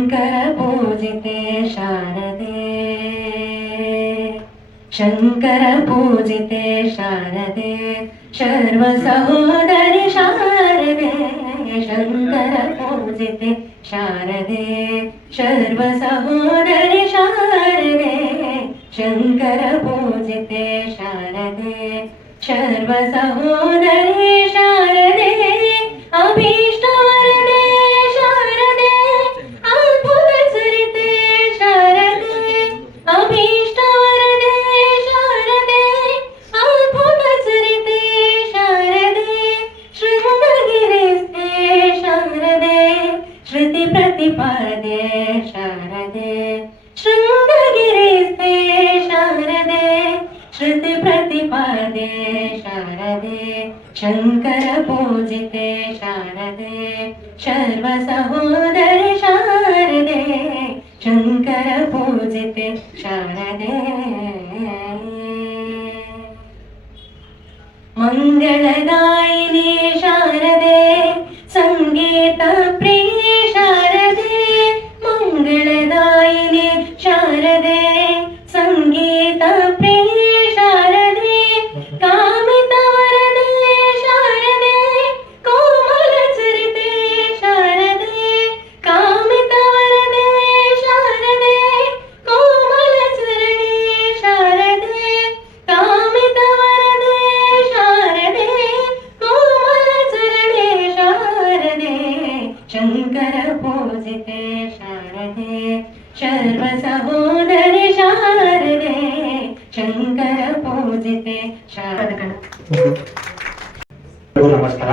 शंकर पूजिते शारदे, शंकर पूजिते शारदे, सर्व सहोदरि शारदे, शंकर पूजिते शारदे, सर्व सहोदरि शारदे, शंकर पूजिते शारदे, सर्व सहोदरि शारदे, अभीष्ट वरदे शारदे, अद्भुत चरिते शारदे, अभीष्ट वरदे शारदे, अद्भुत चरिते शारदे, शृंगगिरिस्ते शारदे, श्रुति प्रतिपादे शारदे, शृंगगिरिस्ते शारदे, श्रुति प्रतिपादे शारदे, शंकर पूजिते शारदे, सर्व सहोदरि शारदे, शंकर पूजिते शारदे, मंगलदायिनी शारदे, संगीत प्रिय शारदे, मंगलदायिनी शारदे, संगीत प्रिय शारदे, कामित वरदे शारदे, कोमल चरिते शारदे, कामित वरदे शारदे, कोमल चरिते शारदे, कामित वरदे शारदे, कोमल चरिते शारदे, शंकर पूजिते शारदे, सर्व सहोदरि शारदे, शंकर पूजिते शारदे. ನಮಸ್ಕಾರ.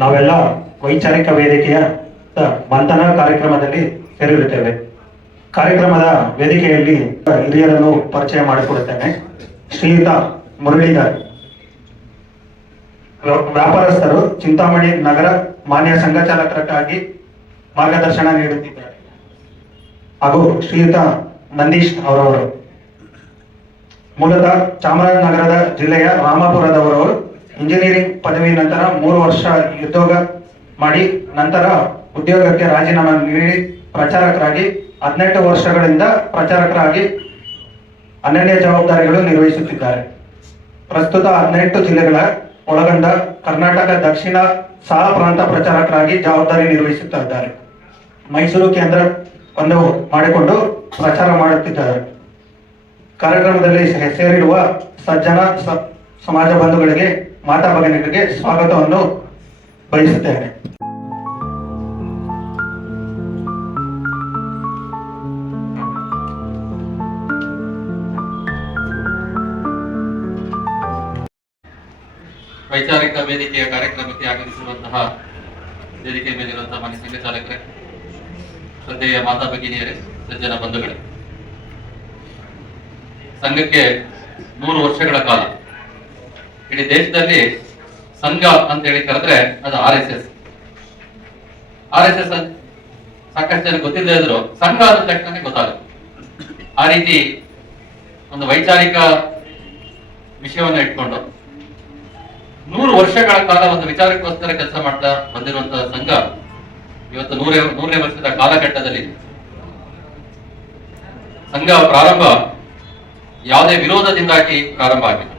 ನಾವೆಲ್ಲ ವೈಚಾರಿಕ ವೇದಿಕೆಯ ಮಂಥನ ಕಾರ್ಯಕ್ರಮದಲ್ಲಿ ಸೇರಿರುತ್ತೇವೆ. ಕಾರ್ಯಕ್ರಮದ ವೇದಿಕೆಯಲ್ಲಿ ಹಿರಿಯರನ್ನು ಪರಿಚಯ ಮಾಡಿಕೊಡುತ್ತೇನೆ. ಶ್ರೀಯುತ ಮುರಳೀಧರ್, ವ್ಯಾಪಾರಸ್ಥರು, ಚಿಂತಾಮಣಿ ನಗರ ಮಾನ್ಯ ಸಂಘ ಚಾಲಕರಾಗಿ ಮಾರ್ಗದರ್ಶನ ನೀಡುತ್ತಿದ್ದಾರೆ. ಹಾಗೂ ಶ್ರೀಯುತ ನಂದೀಶ್ ಅವರವರು, ಮೂಲತಃ ಚಾಮರಾಜನಗರದ ಜಿಲ್ಲೆಯ ರಾಮಾಪುರದವರವರು. ಇಂಜಿನಿಯರಿಂಗ್ ಪದವಿ ನಂತರ 3 ವರ್ಷ ಉದ್ಯೋಗ ಮಾಡಿ ನಂತರ ಉದ್ಯೋಗಕ್ಕೆ ರಾಜೀನಾಮೆ ನೀಡಿ ಪ್ರಚಾರಕರಾಗಿ 18 ವರ್ಷಗಳಿಂದ ಪ್ರಚಾರಕರಾಗಿ ಅನನ್ಯ ಜವಾಬ್ದಾರಿಗಳು ನಿರ್ವಹಿಸುತ್ತಿದ್ದಾರೆ. ಪ್ರಸ್ತುತ 18 ಜಿಲ್ಲೆಗಳ ಒಳಗೊಂಡ ಕರ್ನಾಟಕ ದಕ್ಷಿಣ ಸಹ ಪ್ರಾಂತ ಪ್ರಚಾರಕರಾಗಿ ಜವಾಬ್ದಾರಿ ನಿರ್ವಹಿಸುತ್ತಾ ಇದ್ದಾರೆ. ಮೈಸೂರು ಕೇಂದ್ರವನ್ನು ಮಾಡಿಕೊಂಡು ಪ್ರಚಾರ ಮಾಡುತ್ತಿದ್ದಾರೆ. ಕಾರ್ಯಕ್ರಮದಲ್ಲಿ ಸೇರಿರುವ ಸಜ್ಜನ ಸಮಾಜ ಬಂಧುಗಳಿಗೆ, ಮಾತಾ ಭಗಿನಿಯರಿಗೆ ಸ್ವಾಗತವನ್ನು ಬಯಸುತ್ತೇನೆ. ವೈಚಾರಿಕ ವೇದಿಕೆಯ ಕಾರ್ಯಕ್ರಮಕ್ಕೆ ಆಗಮಿಸಿರುವಂತಹ ವೇದಿಕೆ ಮೇಲಿರುವಂತಹ ಮಾನ್ಯ ಸಂಘ ಚಾಲಕರೇ, ಶ್ರದ್ಧೆಯ ಮಾತಾ ಭಗಿನಿಯರೇ, ಸಜ್ಜನ ಬಂಧುಗಳೇ, ಸಂಘಕ್ಕೆ 3 ವರ್ಷಗಳ ಕಾಲ ಇಡೀ ದೇಶದಲ್ಲಿ ಸಂಘ ಅಂತ ಹೇಳಿ ಕರೆದ್ರೆ ಅದು RSS. ಸಾಕಷ್ಟು ಜನ ಗೊತ್ತಿಲ್ಲದೆ ಇದ್ರು ಸಂಘ ಆದ ತಕ್ಷಣ ಗೊತ್ತಾಗುತ್ತೆ. ಆ ರೀತಿ ಒಂದು ವೈಚಾರಿಕ ವಿಷಯವನ್ನು ಇಟ್ಕೊಂಡು 100 ವರ್ಷಗಳ ಕಾಲ ಒಂದು ವಿಚಾರಕ್ಕೋಸ್ಕರ ಕೆಲಸ ಮಾಡ್ತಾ ಬಂದಿರುವಂತಹ ಸಂಘ ಇವತ್ತು 100ನೇ ವರ್ಷದ ಕಾಲಘಟ್ಟದಲ್ಲಿ ಸಂಘ ಪ್ರಾರಂಭ ಯಾವುದೇ ವಿರೋಧದಿಂದಾಗಿ ಪ್ರಾರಂಭ ಆಗಿಲ್ಲ,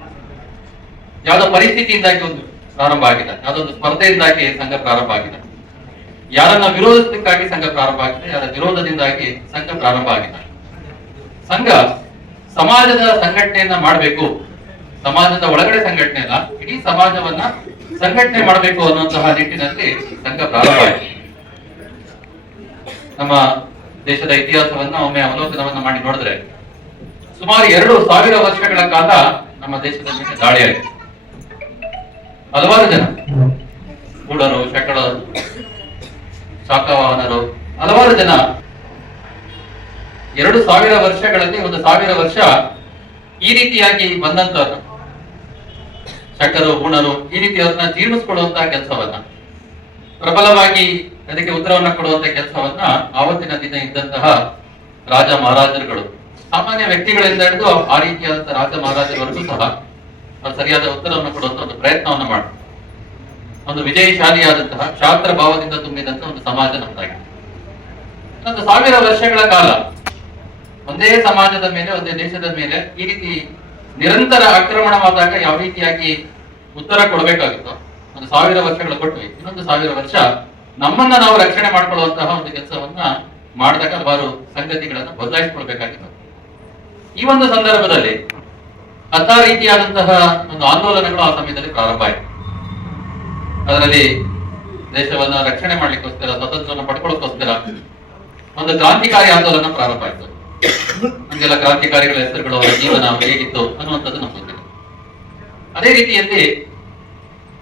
ಯಾವುದೋ ಪರಿಸ್ಥಿತಿಯಿಂದಾಗಿ ಒಂದು ಪ್ರಾರಂಭ ಆಗಿಲ್ಲ, ಯಾವುದೊಂದು ಸ್ಪರ್ಧೆಯಿಂದಾಗಿ ಸಂಘ ಪ್ರಾರಂಭ ಆಗಿಲ್ಲ, ಯಾರನ್ನ ವಿರೋಧಿಸಲಿಕ್ಕಾಗಿ ಸಂಘ ಪ್ರಾರಂಭ ಆಗಿದೆ, ಯಾರ ವಿರೋಧದಿಂದಾಗಿ ಸಂಘ ಪ್ರಾರಂಭ ಆಗಿಲ್ಲ. ಸಂಘ ಸಮಾಜದ ಸಂಘಟನೆಯನ್ನ ಮಾಡಬೇಕು, ಸಮಾಜದ ಒಳಗಡೆ ಸಂಘಟನೆ ಅಲ್ಲ, ಇಡೀ ಸಮಾಜವನ್ನ ಸಂಘಟನೆ ಮಾಡಬೇಕು ಅನ್ನುವಂತಹ ನಿಟ್ಟಿನಲ್ಲಿ ಸಂಘ ಪ್ರಾರಂಭ ಆಗಿದೆ. ನಮ್ಮ ದೇಶದ ಇತಿಹಾಸವನ್ನ ಒಮ್ಮೆ ಅವಲೋಕನವನ್ನ ಮಾಡಿ ನೋಡಿದ್ರೆ ಸುಮಾರು 2000 ವರ್ಷಗಳ ಕಾಲ ನಮ್ಮ ದೇಶದ ಮೇಲೆ ದಾಳಿಯಾಗಿದೆ. ಹಲವಾರು ಜನ ಗೂಢರು, ಶಕಳರು, ಶಾಖವಾಹನರು, ಹಲವಾರು ಜನ 2000 ವರ್ಷಗಳಲ್ಲಿ 1000 ವರ್ಷ ಈ ರೀತಿಯಾಗಿ ಬಂದಂತವ್ರು ಶಕರು, ಗುಣರು, ಈ ರೀತಿಯವ್ರನ್ನ ಜೀರ್ಣಿಸ್ಕೊಳ್ಳುವಂತಹ ಕೆಲಸವನ್ನ, ಪ್ರಬಲವಾಗಿ ಅದಕ್ಕೆ ಉತ್ತರವನ್ನ ಕೊಡುವಂತ ಕೆಲಸವನ್ನ ಆವತ್ತಿನ ದಿನ ಇದ್ದಂತಹ ರಾಜ ಮಹಾರಾಜರುಗಳು, ಸಾಮಾನ್ಯ ವ್ಯಕ್ತಿಗಳಿಂದ ಹಿಡಿದು ಆ ರೀತಿಯಾದಂತಹ ರಾಜ ಮಹಾರಾಜರವರೆಗೂ ಸಹ ಸರಿಯಾದ ಉತ್ತರವನ್ನು ಕೊಡುವಂತ ಒಂದು ಪ್ರಯತ್ನವನ್ನ ಮಾಡ್ತಾರೆ. ಒಂದು ವಿಜಯಶಾಲಿಯಾದಂತಹ ಕ್ಷಾತ್ರ ಭಾವದಿಂದ ತುಂಬಿದಂತಹ ಒಂದು ಸಮಾಜ ನಮ್ದಾಗಿದೆ. ಒಂದು 1000 ವರ್ಷಗಳ ಕಾಲ ಒಂದೇ ಸಮಾಜದ ಮೇಲೆ, ಒಂದೇ ದೇಶದ ಮೇಲೆ ಈ ರೀತಿ ನಿರಂತರ ಆಕ್ರಮಣವಾದಾಗ ಯಾವ ರೀತಿಯಾಗಿ ಉತ್ತರ ಕೊಡಬೇಕಾಗಿತ್ತು, ಒಂದು 1000 ವರ್ಷಗಳು ಕೊಟ್ವಿ, ಇನ್ನೊಂದು 1000 ವರ್ಷ ನಮ್ಮನ್ನ ನಾವು ರಕ್ಷಣೆ ಮಾಡ್ಕೊಳ್ಳುವಂತಹ ಒಂದು ಕೆಲಸವನ್ನ ಮಾಡಿದಾಗ ಹಲವಾರು ಸಂಗತಿಗಳನ್ನ ಬದಲಾಯಿಸಿಕೊಳ್ಬೇಕಾಗಿತ್ತು. ಈ ಒಂದು ಸಂದರ್ಭದಲ್ಲಿ ಅಂತಹ ರೀತಿಯಾದಂತಹ ಒಂದು ಆಂದೋಲನಗಳು ಆ ಸಮಯದಲ್ಲಿ ಪ್ರಾರಂಭ ಆಯಿತು. ಅದರಲ್ಲಿ ದೇಶವನ್ನ ರಕ್ಷಣೆ ಮಾಡ್ಲಿಕ್ಕೋಸ್ಕರ, ಸ್ವತಂತ್ರವನ್ನು ಪಡ್ಕೊಳ್ಳೋಕ್ಕೋಸ್ಕರ ಒಂದು ಕ್ರಾಂತಿಕಾರಿ ಆಂದೋಲನ ಪ್ರಾರಂಭ ಆಯಿತು. ನಮಗೆಲ್ಲ ಕ್ರಾಂತಿಕಾರಿಗಳ ಹೆಸರುಗಳು, ಅವರ ಜೀವನ ಹೇಗಿತ್ತು ಅನ್ನುವಂಥದ್ದು ನಮ್ಗೆ ಗೊತ್ತಿದೆ. ಅದೇ ರೀತಿಯಲ್ಲಿ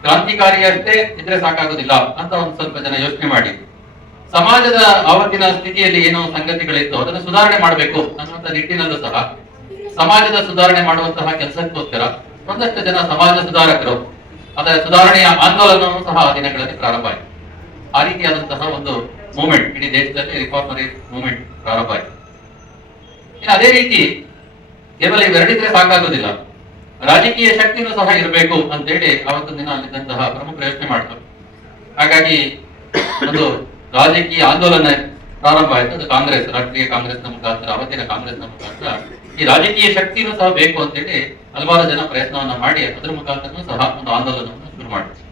ಕ್ರಾಂತಿಕಾರಿಯಷ್ಟೇ ಇದ್ರೆ ಸಾಕಾಗೋದಿಲ್ಲ ಅಂತ ಒಂದು ಸ್ವಲ್ಪ ಜನ ಯೋಚನೆ ಮಾಡಿ ಸಮಾಜದ ಆವತ್ತಿನ ಸ್ಥಿತಿಯಲ್ಲಿ ಏನೋ ಸಂಗತಿಗಳಿತ್ತು ಅದನ್ನು ಸುಧಾರಣೆ ಮಾಡಬೇಕು ಅನ್ನುವಂಥ ನಿಟ್ಟಿನಲ್ಲೂ ಸಹ ಸಮಾಜದ ಸುಧಾರಣೆ ಮಾಡುವಂತಹ ಕೆಲಸಕ್ಕೋಸ್ಕರ ಒಂದಷ್ಟು ಜನ ಸಮಾಜ ಸುಧಾರಕರು ಅದರ ಸುಧಾರಣೆಯ ಆಂದೋಲನವೂ ಸಹ ಆ ದಿನಗಳಲ್ಲಿ ಪ್ರಾರಂಭ ಆಯಿತು. ಆ ರೀತಿಯಾದಂತಹ ಒಂದು ಮೂವ್ಮೆಂಟ್ ಇಡೀ ದೇಶದಲ್ಲಿ ರಿಫಾರ್ಮರಿ ಮೂವ್ಮೆಂಟ್ ಪ್ರಾರಂಭ ಆಯಿತು. ಅದೇ ರೀತಿ ಕೇವಲ ಇವೆರಡಿದ್ರೆ ಸಾಕಾಗೋದಿಲ್ಲ, ರಾಜಕೀಯ ಶಕ್ತಿನೂ ಸಹ ಇರಬೇಕು ಅಂತೇಳಿ ಆವತ್ತಿನ ದಿನ ಅಲ್ಲಿದ್ದಂತಹ ಪ್ರಮುಖ ಯೋಚನೆ ಮಾಡ್ತಾರೆ. ಹಾಗಾಗಿ ಒಂದು ರಾಜಕೀಯ ಆಂದೋಲನ ಪ್ರಾರಂಭ ಆಯಿತು. ಅದು ಕಾಂಗ್ರೆಸ್, ರಾಷ್ಟ್ರೀಯ ಕಾಂಗ್ರೆಸ್ನ ಮುಖಾಂತರ, ಅವತ್ತಿನ ಕಾಂಗ್ರೆಸ್ನ ಮುಖಾಂತರ ಈ ರಾಜಕೀಯ ಶಕ್ತಿನೂ ಸಹ ಬೇಕು ಅಂತೇಳಿ ಹಲವಾರು ಜನ ಪ್ರಯತ್ನವನ್ನ ಮಾಡಿ ಅದರ ಮುಖಾಂತರನೂ ಸಹ ಒಂದು ಆಂದೋಲನವನ್ನು ಶುರು ಮಾಡಿದ್ರು.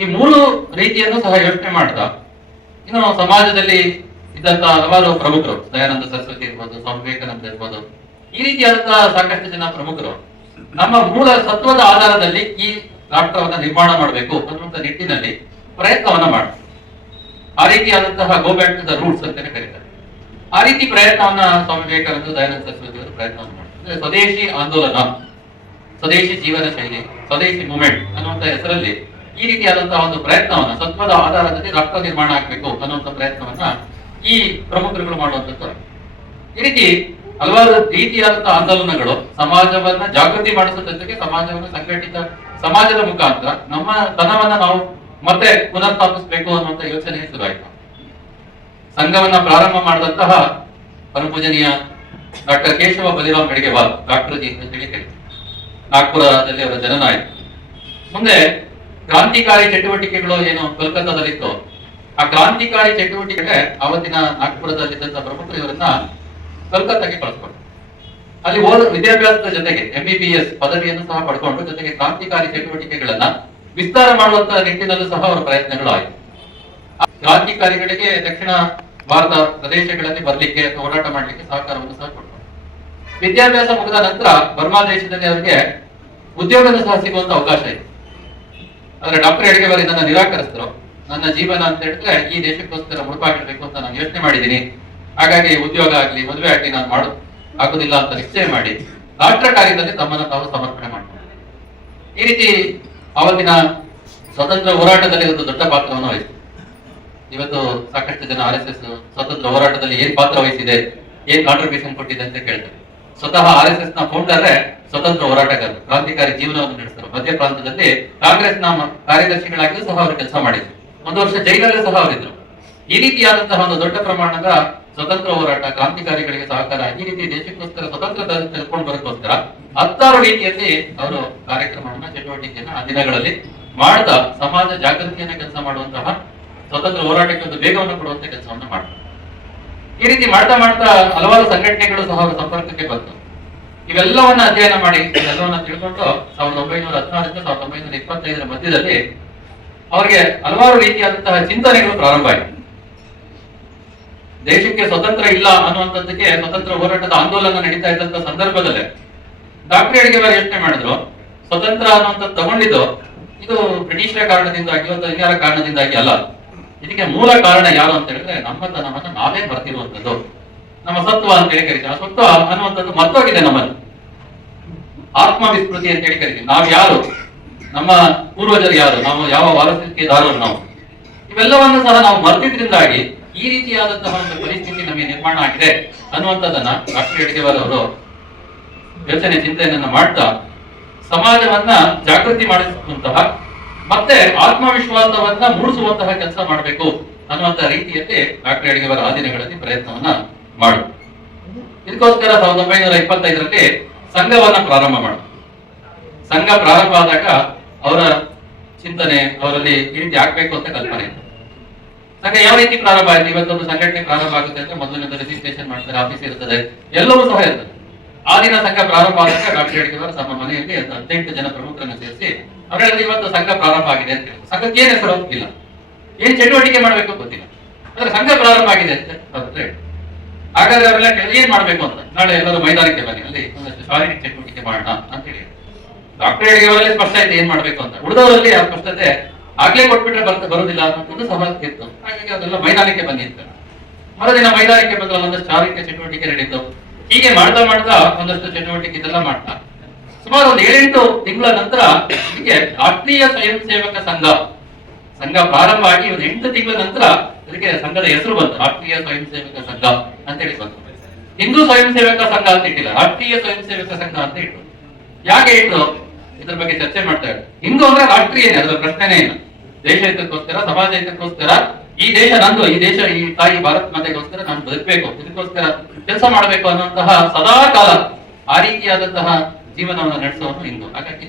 ಈ 3 ರೀತಿಯನ್ನು ಸಹ ಯೋಚನೆ ಮಾಡ್ತಾ ಇನ್ನು ಸಮಾಜದಲ್ಲಿ ಇದ್ದಂತಹ ಹಲವಾರು ಪ್ರಮುಖರು, ದಯಾನಂದ ಸರಸ್ವತಿ ಇರ್ಬೋದು, ಸ್ವಾಮಿ ವಿವೇಕಾನಂದ ಇರ್ಬೋದು, ಈ ರೀತಿಯಾದಂತಹ ಸಾಕಷ್ಟು ಜನ ಪ್ರಮುಖರು ನಮ್ಮ ಮೂಲ ಸತ್ವದ ಆಧಾರದಲ್ಲಿ ಈ ರಾಷ್ಟ್ರವನ್ನ ನಿರ್ಮಾಣ ಮಾಡಬೇಕು ಅನ್ನುವಂಥ ನಿಟ್ಟಿನಲ್ಲಿ ಪ್ರಯತ್ನವನ್ನ ಮಾಡ್ತಾರೆ. ಆ ರೀತಿಯಾದಂತಹ go back to the roots ಅಂತಾನೆ ಕರೀತಾರೆ. ಆ ರೀತಿ ಪ್ರಯತ್ನವನ್ನ ಸ್ವಾಮಿ ವಿವೇಕಾನಂದ, ದಯಾನಂದ ಸರಸ್ವತಿ ಅವರು ಪ್ರಯತ್ನವನ್ನು ಮಾಡ್ತಾರೆ. ಸ್ವದೇಶಿ ಆಂದೋಲನ, ಸ್ವದೇಶಿ ಜೀವನ ಶೈಲಿ, ಸ್ವದೇಶಿ ಮೂವ್ಮೆಂಟ್ ಅನ್ನುವಂಥ ಹೆಸರಲ್ಲಿ ಈ ರೀತಿಯಾದಂತಹ ಒಂದು ಪ್ರಯತ್ನವನ್ನ ಸತ್ವದ ಆಧಾರದಲ್ಲಿ ರಾಷ್ಟ್ರ ನಿರ್ಮಾಣ ಆಗ್ಬೇಕು ಅನ್ನುವಂಥ ಪ್ರಯತ್ನವನ್ನ ಈ ಪ್ರಮುಖರುಗಳು ಮಾಡುವಂಥದ್ದು. ಈ ರೀತಿ ಹಲವಾರು ರೀತಿಯಾದಂತಹ ಆಂದೋಲನಗಳು ಸಮಾಜವನ್ನ ಜಾಗೃತಿ ಮಾಡಿಸೋ ಜೊತೆಗೆ ಸಮಾಜವನ್ನು ಸಂಘಟಿತ ಸಮಾಜದ ಮುಖಾಂತರ ನಮ್ಮ ತನವನ್ನ ನಾವು ಮತ್ತೆ ಪುನರ್ಸ್ಥಾಪಿಸಬೇಕು ಅನ್ನುವಂಥ ಯೋಚನೆ ಶುರುವಾಯಿತು. ಸಂಘವನ್ನ ಪ್ರಾರಂಭ ಮಾಡಿದಂತಹ ಪರಮಪೂಜನೀಯ ಡಾಕ್ಟರ್ ಕೇಶವ ಬಲಿರಾಮ್ ಹೆಡ್ಗೇವಾಲ್, ಡಾಕ್ಟರ್ ಜಿ ಅಂತ ಹೇಳಿ ಕರೀತಾರೆ. ನಾಗ್ಪುರದಲ್ಲಿ ಅವರ ಜನನ ಆಯಿತು. ಮುಂದೆ ಕ್ರಾಂತಿಕಾರಿ ಚಟುವಟಿಕೆಗಳು ಏನು ಕೋಲ್ಕತ್ತಾದಲ್ಲಿತ್ತು, ಆ ಕ್ರಾಂತಿಕಾರಿ ಚಟುವಟಿಕೆ ಅವತ್ತಿನ ನಾಗ್ಪುರದಲ್ಲಿದ್ದಂತಹ ಪ್ರಮುಖರು ಇವರನ್ನ ಕೋಲ್ಕತ್ತಾಗೆ ಕಳಿಸ್ಕೊಂಡು ಅಲ್ಲಿ ವಿದ್ಯಾಭ್ಯಾಸದ ಜೊತೆಗೆ MBBS ಪದವಿಯನ್ನು ಸಹ ಪಡ್ಕೊಂಡು ಜೊತೆಗೆ ಕ್ರಾಂತಿಕಾರಿ ಚಟುವಟಿಕೆಗಳನ್ನ ವಿಸ್ತಾರ ಮಾಡುವಂತಹ ನಿಟ್ಟಿನಲ್ಲೂ ಸಹ ಅವರ ಪ್ರಯತ್ನಗಳು ಆಯಿತು. ಕ್ರಾಂತಿಕಾರಿಗಳಿಗೆ ದಕ್ಷಿಣ ಭಾರತ ಪ್ರದೇಶಗಳಲ್ಲಿ ಬರ್ಲಿಕ್ಕೆ ಅಥವಾ ಹೋರಾಟ ಮಾಡ್ಲಿಕ್ಕೆ ಸಹಕಾರವನ್ನು ಸಹ ಕೊಟ್ಟರು. ವಿದ್ಯಾಭ್ಯಾಸ ಮುಗಿದ ನಂತರ ಬರ್ಮಾ ದೇಶದಲ್ಲಿ ಅವರಿಗೆ ಉದ್ಯೋಗದ ಸಹ ಸಿಗುವಂತ ಅವಕಾಶ ಇತ್ತು. ಆದ್ರೆ ಡಾಕ್ಟರ್ ಹೆಡ್ಗೇವಾಲ್ ಇದನ್ನ ನಿರಾಕರಿಸಿದ್ರು. ನನ್ನ ಜೀವನ ಅಂತ ಹೇಳಿದ್ರೆ ಈ ದೇಶಕ್ಕೋಸ್ಕರ ಮುಡುಪಾಗಿಡ್ಬೇಕು ಅಂತ ನಾನು ಯೋಚನೆ ಮಾಡಿದ್ದೀನಿ, ಹಾಗಾಗಿ ಉದ್ಯೋಗ ಆಗ್ಲಿ ಮದುವೆ ಆಗ್ಲಿ ನಾನು ಆಗುದಿಲ್ಲ ಅಂತ ನಿಶ್ಚಯ ಮಾಡಿ ರಾಷ್ಟ್ರ ಕಾರ್ಯದಲ್ಲಿ ತಮ್ಮನ್ನು ತಾವು ಸಮರ್ಪಣೆ ಮಾಡ್ತಾರೆ. ಈ ರೀತಿ ಅವತ್ತಿನ ಸ್ವತಂತ್ರ ಹೋರಾಟದಲ್ಲಿ ಒಂದು ದೊಡ್ಡ ಪಾತ್ರವನ್ನು ವಹಿಸಿದೆ. ಇವತ್ತು ಸಾಕಷ್ಟು ಜನ RSS ಸ್ವತಂತ್ರ ಹೋರಾಟದಲ್ಲಿ ಏನ್ ಪಾತ್ರ ವಹಿಸಿದೆ, ಏನ್ ಕಾಂಟ್ರಿಬ್ಯೂಷನ್ ಕೊಟ್ಟಿದೆ ಅಂತ ಕೇಳ್ತಾರೆ. ಸ್ವತಃ RSS ನ ಫೌಂಡರ್ ಸ್ವತಂತ್ರ ಹೋರಾಟಗಾರರು, ಕ್ರಾಂತಿಕಾರಿ ಜೀವನವನ್ನು ನಡೆಸಿದರು. ಮಧ್ಯ ಪ್ರಾಂತದಲ್ಲಿ ಕಾಂಗ್ರೆಸ್ನ ಕಾರ್ಯದರ್ಶಿಗಳಾಗಿಯೂ ಸಹ ಅವರು ಕೆಲಸ ಮಾಡಿದ್ರು. 1 ವರ್ಷ ಜೈಲಲ್ಲೂ ಸಹ ಅವರಿದ್ರು. ಈ ರೀತಿಯಾದಂತಹ ಒಂದು ದೊಡ್ಡ ಪ್ರಮಾಣದ ಸ್ವತಂತ್ರ ಹೋರಾಟ, ಕ್ರಾಂತಿಕಾರಿಗಳಿಗೆ ಸಹಕಾರ, ಈ ರೀತಿ ದೇಶಕ್ಕೋಸ್ಕರ ಸ್ವತಂತ್ರ ತೆಗೆದುಕೊಂಡು ಬರೋಕ್ಕೋಸ್ಕರ 10 ರೀತಿಯಲ್ಲಿ ಅವರು ಕಾರ್ಯಕ್ರಮವನ್ನ, ಚಟುವಟಿಕೆಯನ್ನ ಆ ದಿನಗಳಲ್ಲಿ ಮಾಡ್ತಾ ಸಮಾಜ ಜಾಗೃತಿಯನ್ನ ಕೆಲಸ ಮಾಡುವಂತಹ, ಸ್ವತಂತ್ರ ಹೋರಾಟಕ್ಕೆ ಒಂದು ವೇಗವನ್ನು ಕೊಡುವಂತ ಕೆಲಸವನ್ನ ಮಾಡ್ತಾರೆ. ಈ ರೀತಿ ಮಾಡ್ತಾ ಮಾಡ್ತಾ ಹಲವಾರು ಸಂಘಟನೆಗಳು ಸಹ ಅವರ ಸಂಪರ್ಕಕ್ಕೆ ಬಂತು. ಇವೆಲ್ಲವನ್ನ ಅಧ್ಯಯನ ಮಾಡಿ ಇವೆಲ್ಲವನ್ನ ತಿಳ್ಕೊಂಡು 1916 ರಿಂದ 1925 ಮಧ್ಯದಲ್ಲಿ ಅವರಿಗೆ ಹಲವಾರು ರೀತಿಯಾದಂತಹ ಚಿಂತನೆಗಳು ಪ್ರಾರಂಭ ಆಯಿತು. ದೇಶಕ್ಕೆ ಸ್ವತಂತ್ರ ಇಲ್ಲ ಅನ್ನುವಂಥದ್ದಕ್ಕೆ ಸ್ವತಂತ್ರ ಹೋರಾಟದ ಆಂದೋಲನ ನಡೀತಾ ಇದ್ದಂತ ಸಂದರ್ಭದಲ್ಲೇ ಡಾಕ್ಟರ್ ಹೆಡ್ಗೇವಾಲ್ ಯೋಚನೆ ಮಾಡಿದ್ರು, ಸ್ವತಂತ್ರ ಅನ್ನುವಂಥದ್ದು ತಗೊಂಡಿದ್ದು ಇದು ಬ್ರಿಟಿಷರ ಕಾರಣದಿಂದಾಗಿ ಅಥವಾ ಇನ್ಯಾರ ಕಾರಣದಿಂದಾಗಿ ಅಲ್ಲ. ಇದಕ್ಕೆ ಮೂಲ ಕಾರಣ ಯಾರು ಅಂತ ಹೇಳಿದ್ರೆ ನಮ್ಮತನವನ್ನ ನಾವೇ ಬರ್ತಿರುವಂತದ್ದು, ನಮ್ಮ ಸತ್ವ ಅಂತ ಹೇಳಿ ಕರಿತೀವಿ. ಆ ಸತ್ವ ಅನ್ನುವಂಥದ್ದು ಮರ್ತೋಗಿದೆ ನಮ್ಮಲ್ಲಿ. ಆತ್ಮವಿಸ್ಮೃತಿ ಅಂತ ಹೇಳಿ ಕರಿತೀವಿ. ನಾವು ಯಾರು, ನಮ್ಮ ಪೂರ್ವಜರು ಯಾರು, ನಾವು ಯಾವ ವಾರಸತ್ವದಾರರು ನಾವು, ಇವೆಲ್ಲವನ್ನು ಸಹ ನಾವು ಮರ್ತಿದ್ರಿಂದಾಗಿ ಈ ರೀತಿಯಾದಂತಹ ಒಂದು ಪರಿಸ್ಥಿತಿ ನಮಗೆ ನಿರ್ಮಾಣ ಆಗಿದೆ ಅನ್ನುವಂಥದ್ದನ್ನ ಡಾಕ್ಟರ್ ಹೆಡ್ಗೇವಾಲ್ ಅವರು ಯೋಚನೆ ಚಿಂತನೆಯನ್ನ ಮಾಡ್ತಾ ಸಮಾಜವನ್ನ ಜಾಗೃತಿ ಮಾಡಿಸುವಂತಹ ಮತ್ತೆ ಆತ್ಮವಿಶ್ವಾಸವನ್ನ ಮೂಡಿಸುವಂತಹ ಕೆಲಸ ಮಾಡಬೇಕು ಅನ್ನುವಂತ ರೀತಿಯಲ್ಲಿ ಡಾಕ್ಟರ್ ಹೆಡ್ಗೇವಾಲ್ ಆ ದಿನಗಳಲ್ಲಿ ಪ್ರಯತ್ನವನ್ನ ಮಾಡಿದ್ರು. ಇದಕ್ಕೋಸ್ಕರ 1925ರಲ್ಲಿ ಸಂಘವನ್ನ ಪ್ರಾರಂಭ ಮಾಡಿದ್ರು. ಸಂಘ ಪ್ರಾರಂಭ ಆದಾಗ ಅವರ ಚಿಂತನೆ, ಅವರಲ್ಲಿ ಈ ರೀತಿ ಆಗ್ಬೇಕು ಅಂತ ಕಲ್ಪನೆ ಇತ್ತು. ಸಂಘ ಯಾವ ರೀತಿ ಪ್ರಾರಂಭ ಆಯ್ತು? ಇವತ್ತೊಂದು ಸಂಘಟನೆ ಪ್ರಾರಂಭ ಆಗುತ್ತೆ ಅಂದ್ರೆ ಮೊದಲನೇದು ರಿಜಿಸ್ಟ್ರೇಷನ್ ಮಾಡ್ತಾರೆ, ಆಫೀಸ್ ಇರ್ತದೆ, ಎಲ್ಲವೂ ಸಹ ಇರ್ತದೆ. ಆ ದಿನ ಸಂಘ ಪ್ರಾರಂಭ ಆದಾಗ ಡಾಕ್ಟರ್ ಹೇಳಿದವರು ತಮ್ಮ ಮನೆಯಲ್ಲಿ 18 ಜನ ಪ್ರಮುಖರನ್ನು ಸೇರಿಸಿ ಅವರಲ್ಲಿ ಇವತ್ತು ಸಂಘ ಪ್ರಾರಂಭ ಆಗಿದೆ ಅಂತ ಹೇಳಿ. ಸಂಘಕ್ಕೆ ಏನ್ ಹೆಸರು ಇಲ್ಲ, ಏನ್ ಚಟುವಟಿಕೆ ಮಾಡ್ಬೇಕು ಗೊತ್ತಿಲ್ಲ, ಅಂದ್ರೆ ಸಂಘ ಪ್ರಾರಂಭ ಆಗಿದೆ ಅಂತ ಹೇಳಿ. ಹಾಗಾದ್ರೆ ಅವರೆಲ್ಲ ಏನ್ ಮಾಡ್ಬೇಕು ಅಂತ, ನಾಳೆ ಎಲ್ಲರೂ ಮೈದಾನಕ್ಕೆ ಬನ್ನಿ, ಅಲ್ಲಿ ಒಂದಷ್ಟು ಶಾರೀರಿಕ ಚಟುವಟಿಕೆ ಮಾಡೋಣ ಅಂತ ಹೇಳಿ ಡಾಕ್ಟರ್ ಹೇಳಿದವರಲ್ಲಿ ಸ್ಪಷ್ಟ ಆಯ್ತು ಏನ್ ಮಾಡ್ಬೇಕು ಅಂತ. ಉಳಿದವರಲ್ಲಿ ಆ ಸ್ಪಷ್ಟತೆ ಆಗ್ಲೇ ಕೊಟ್ಬಿಟ್ರೆ ಬರುದಿಲ್ಲ ಅನ್ನೋದು ಸಹ ಇತ್ತು. ಹಾಗಾಗಿ ಅದೆಲ್ಲ ಮೈದಾನಕ್ಕೆ ಬಂದಿತ್ತು. ಮರುದಿನ ಮೈದಾನಕ್ಕೆ ಬಂದು ಒಂದಷ್ಟು ಶಾರೀರಿಕ ಚಟುವಟಿಕೆ ನಡೀತು. ಹೀಗೆ ಮಾಡ್ತಾ ಮಾಡ್ತಾ ಒಂದಷ್ಟು ಚಟುವಟಿಕೆ ಇದೆಲ್ಲ ಮಾಡ್ತಾ ಸುಮಾರು ಒಂದು 7-8 ತಿಂಗಳ ನಂತರ ಹೀಗೆ ರಾಷ್ಟ್ರೀಯ ಸ್ವಯಂ ಸೇವಕ ಸಂಘ ಪ್ರಾರಂಭ ಆಗಿ ಒಂದು 8 ತಿಂಗಳ ನಂತರ ಇದಕ್ಕೆ ಸಂಘದ ಹೆಸರು ಬಂತು, ರಾಷ್ಟ್ರೀಯ ಸ್ವಯಂ ಸೇವಕ ಸಂಘ ಅಂತ ಹೇಳಿ ಬಂತು. ಹಿಂದೂ ಸ್ವಯಂ ಸೇವಕ ಸಂಘ ಅಂತ ಇಟ್ಟಿಲ್ಲ, ರಾಷ್ಟ್ರೀಯ ಸ್ವಯಂ ಸೇವಕ ಸಂಘ ಅಂತ ಇಟ್ಟು. ಯಾಕೆ ಇಟ್ಟು ಇದ್ರ ಬಗ್ಗೆ ಚರ್ಚೆ ಮಾಡ್ತಾ ಇದ್ದಾರೆ. ಹಿಂದೂ ಅಂದ್ರೆ ರಾಷ್ಟ್ರೀಯನೇ, ಅದರ ಪ್ರಶ್ನೆನೇ ಇಲ್ಲ. ದೇಶ ಹಿತಕ್ಕೋಸ್ಕರ, ಸಮಾಜ ಹಿತಕ್ಕೋಸ್ಕರ, ಈ ದೇಶ ನಂದು, ಈ ದೇಶ ಈ ತಾಯಿ ಭಾರತ್ ಮಾತೆಗೋಸ್ಕರ ನಾನು ಬದುಕಬೇಕು, ಇದಕ್ಕೋಸ್ಕರ ಕೆಲಸ ಮಾಡಬೇಕು ಅನ್ನುವಂತಹ ಸದಾ ಕಾಲ ಆ ರೀತಿಯಾದಂತಹ ಜೀವನವನ್ನು ನಡೆಸುವನು ಹಿಂದೂ. ಹಾಗಾಗಿ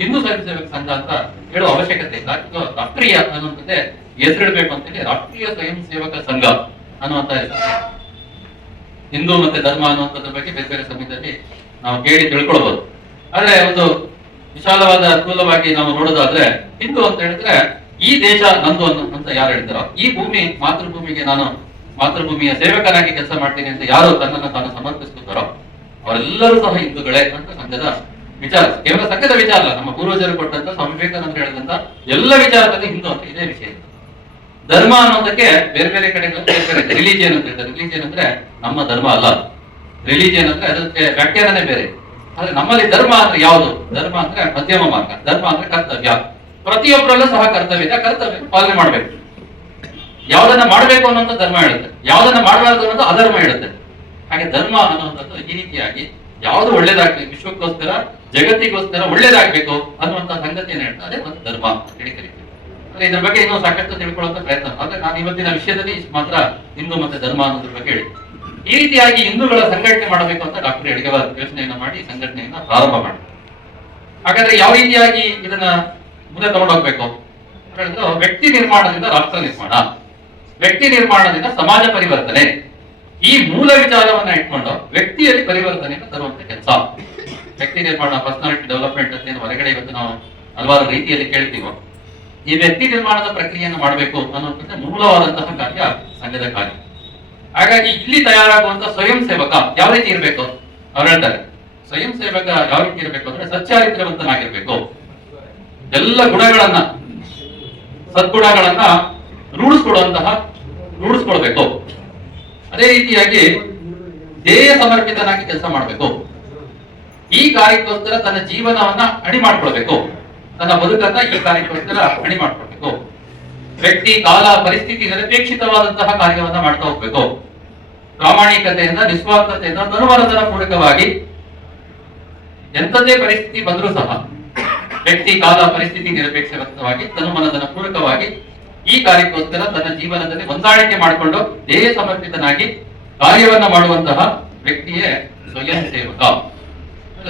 ಹಿಂದೂ ಸ್ವಯಂ ಸೇವಕ ಸಂಘ ಅಂತ ಹೇಳುವ ಅವಶ್ಯಕತೆ ಇಲ್ಲ. ಇದು ರಾಷ್ಟ್ರೀಯ ಅನ್ನುವಂಥದ್ದೇ ಹೆಸರಿಡಬೇಕು ಅಂತ ಹೇಳಿ ರಾಷ್ಟ್ರೀಯ ಸ್ವಯಂ ಸೇವಕ ಸಂಘ ಅನ್ನುವಂತ ಹೆಸರು. ಹಿಂದೂ ಮತ್ತೆ ಧರ್ಮ ಅನ್ನುವಂಥದ್ರ ಬಗ್ಗೆ ಬೇರೆ ಬೇರೆ ಸಮಯದಲ್ಲಿ ನಾವು ಕೇಳಿ ತಿಳ್ಕೊಳ್ಬಹುದು. ಆದ್ರೆ ಒಂದು ವಿಶಾಲವಾದ ಸ್ಥೂಲವಾಗಿ ನಾವು ನೋಡೋದಾದ್ರೆ ಹಿಂದೂ ಅಂತ ಹೇಳಿದ್ರೆ ಈ ದೇಶ ನಂದು ಅಂತ ಯಾರು ಹೇಳ್ತಾರೋ, ಈ ಭೂಮಿ ಮಾತೃಭೂಮಿಗೆ ನಾನು ಮಾತೃಭೂಮಿಯ ಸೇವಕನಾಗಿ ಕೆಲಸ ಮಾಡ್ತೀನಿ ಅಂತ ಯಾರು ತನ್ನನ್ನು ತಾನು ಸಮರ್ಪಿಸ್ತಾರೋ ಅವರೆಲ್ಲರೂ ಸಹ ಹಿಂದೂಗಳೇ ಅಂತ ಸಂಘದ ವಿಚಾರ. ಕೇವಲ ಸಂಘದ ವಿಚಾರ ಅಲ್ಲ, ನಮ್ಮ ಪೂರ್ವಜರು ಕೊಟ್ಟಂತ ಸ್ವಾಮಿ ವಿವೇಕಾನಂದ ಹೇಳಿದಂತ ಎಲ್ಲ ವಿಚಾರದಲ್ಲಿ ಹಿಂದೂ ಅಂತ ಇದೇ ವಿಷಯ. ಧರ್ಮ ಅನ್ನೋದಕ್ಕೆ ಬೇರೆ ಬೇರೆ ಕಡೆ ರಿಲಿಜಿಯನ್ ಅಂತ ಹೇಳ್ತಾರೆ. ರಿಲಿಜಿಯನ್ ಅಂದ್ರೆ ನಮ್ಮ ಧರ್ಮ ಅಲ್ಲ, ರಿಲಿಜಿಯನ್ ಅಂದ್ರೆ ಅದಕ್ಕೆ ವ್ಯಾಖ್ಯಾನನೇ ಬೇರೆ. ಆದ್ರೆ ನಮ್ಮಲ್ಲಿ ಧರ್ಮ ಅಂದ್ರೆ ಯಾವುದು? ಧರ್ಮ ಅಂದ್ರೆ ಮಧ್ಯಮ ಮಾರ್ಗ, ಧರ್ಮ ಅಂದ್ರೆ ಕರ್ತವ್ಯ. ಪ್ರತಿಯೊಬ್ಬರಲ್ಲೂ ಸಹ ಕರ್ತವ್ಯ ಇದೆ, ಕರ್ತವ್ಯ ಪಾಲನೆ ಮಾಡ್ಬೇಕು. ಯಾವ್ದನ್ನ ಮಾಡ್ಬೇಕು ಅನ್ನೋದು ಧರ್ಮ ಹೇಳುತ್ತೆ, ಯಾವ್ದನ್ನ ಮಾಡಬಾರ್ದು ಅನ್ನೋದು ಅಧರ್ಮ ಹೇಳುತ್ತೆ. ಹಾಗೆ ಧರ್ಮ ಅನ್ನುವಂಥದ್ದು ಈ ರೀತಿಯಾಗಿ ಯಾವ್ದು ಒಳ್ಳೇದಾಗ್ಬೇಕು, ವಿಶ್ವಕ್ಕೋಸ್ಕರ ಜಗತ್ತಿಗೋಸ್ಕರ ಒಳ್ಳೇದಾಗ್ಬೇಕು ಅನ್ನುವಂತ ಸಂಗತಿಯನ್ನು ಹೇಳ್ತಾರೆ, ಅದೇ ಒಂದು ಧರ್ಮ ಅಂತ ಹೇಳಿ ಕರೀತೀವಿ. ಅಂದ್ರೆ ಇದ್ರ ಬಗ್ಗೆ ಇನ್ನೂ ಸಾಕಷ್ಟು ತಿಳ್ಕೊಳ್ಳುವಂತ ಪ್ರಯತ್ನ. ಆದ್ರೆ ನಾನು ಇವತ್ತಿನ ವಿಷಯದಲ್ಲಿ ಮಾತ್ರ ಹಿಂದೂ ಮತ್ತೆ ಧರ್ಮ ಅನ್ನೋದ್ರ ಬಗ್ಗೆ ಹೇಳಿ. ಈ ರೀತಿಯಾಗಿ ಹಿಂದೂಗಳ ಸಂಘಟನೆ ಮಾಡಬೇಕು ಅಂತ ಡಾಕ್ಟರ್ ಅಡಿಗವಾರ್ ಯೋಚನೆಯನ್ನ ಮಾಡಿ ಸಂಘಟನೆಯನ್ನ ಪ್ರಾರಂಭ ಮಾಡಿ. ಹಾಗಾದ್ರೆ ಯಾವ ರೀತಿಯಾಗಿ ಇದನ್ನ ಮುಂದೆ ತಗೊಂಡೋಗ್ಬೇಕು ಹೇಳಿದ್ರು, ವ್ಯಕ್ತಿ ನಿರ್ಮಾಣದಿಂದ ರಾಷ್ಟ್ರ ನಿರ್ಮಾಣ, ವ್ಯಕ್ತಿ ನಿರ್ಮಾಣದಿಂದ ಸಮಾಜ ಪರಿವರ್ತನೆ, ಈ ಮೂಲ ವಿಚಾರವನ್ನ ಇಟ್ಕೊಂಡು ವ್ಯಕ್ತಿಯಲ್ಲಿ ಪರಿವರ್ತನೆಯನ್ನು ತರುವಂತ ಕೆಲಸ. ವ್ಯಕ್ತಿ ನಿರ್ಮಾಣ, ಪರ್ಸನಾಲಿಟಿ ಡೆವಲಪ್ಮೆಂಟ್ ಅಂತ ಏನು ಹೊರಗಡೆ ಇವತ್ತು ನಾವು ಹಲವಾರು ರೀತಿಯಲ್ಲಿ ಕೇಳ್ತೀವೋ, ಈ ವ್ಯಕ್ತಿ ನಿರ್ಮಾಣದ ಪ್ರಕ್ರಿಯೆಯನ್ನು ಮಾಡಬೇಕು ಅನ್ನೋದಕ್ಕೆ ಮೂಲವಾದಂತಹ ಕಾರ್ಯ ಸಂಘದ ಕಾರ್ಯ. ಹಾಗಾಗಿ ಇಲ್ಲಿ ತಯಾರಾಗುವಂತ ಸ್ವಯಂ ಸೇವಕ ಯಾವ ರೀತಿ ಇರಬೇಕು ಅವ್ರು ಹೇಳ್ತಾರೆ. ಸ್ವಯಂ ಸೇವಕ ಯಾವ ರೀತಿ ಇರಬೇಕು ಅಂದ್ರೆ ಸಚ್ಚಾರಿತ್ರವಂತನಾಗಿರ್ಬೇಕು, ಎಲ್ಲ ಗುಣಗಳನ್ನ ಸದ್ಗುಣಗಳನ್ನ ರೂಢಿಸ್ಕೊಳ್ಬೇಕು. ಅದೇ ರೀತಿಯಾಗಿ ಧ್ಯೇಯ ಸಮರ್ಪಿತನಾಗಿ ಕೆಲಸ ಮಾಡಬೇಕು. ಈ ಕಾರ್ಯಕ್ಕೋಸ್ಕರ ತನ್ನ ಜೀವನವನ್ನ ಅಣಿ ಮಾಡ್ಕೊಳ್ಬೇಕು, ತನ್ನ ಬದುಕನ್ನ ಈ ಕಾರ್ಯಕ್ಕೋಸ್ಕರ ಅಣಿ ಮಾಡ್ಕೊಳ್ಬೇಕು. ವ್ಯಕ್ತಿ ಕಾಲ ಪರಿಸ್ಥಿತಿ ನಿರಪೇಕ್ಷಿತವಾದಂತಹ ಕಾರ್ಯವನ್ನ ಮಾಡ್ತಾ ಹೋಗ್ಬೇಕು. ಪ್ರಾಮಾಣಿಕತೆಯಿಂದ, ನಿಸ್ವಾರ್ಥತೆಯಿಂದ, ತನುಮನದನ ಪೂರಕವಾಗಿ ಎಂಥದೇ ಪರಿಸ್ಥಿತಿ ಬಂದರೂ ಸಹ ವ್ಯಕ್ತಿ ಕಾಲ ಪರಿಸ್ಥಿತಿ ನಿರಪೇಕ್ಷವಾಗಿ ತನುಮನದನ ಪೂರಕವಾಗಿ ಈ ಕಾರ್ಯಕ್ಕೋಸ್ಕರ ತನ್ನ ಜೀವನದಲ್ಲಿ ಹೊಂದಾಣಿಕೆ ಮಾಡಿಕೊಂಡು ಧ್ಯೇಯ ಸಮರ್ಪಿತನಾಗಿ ಕಾರ್ಯವನ್ನ ಮಾಡುವಂತಹ ವ್ಯಕ್ತಿಯೇ ಸ್ವಯಂ ಸೇವಕ.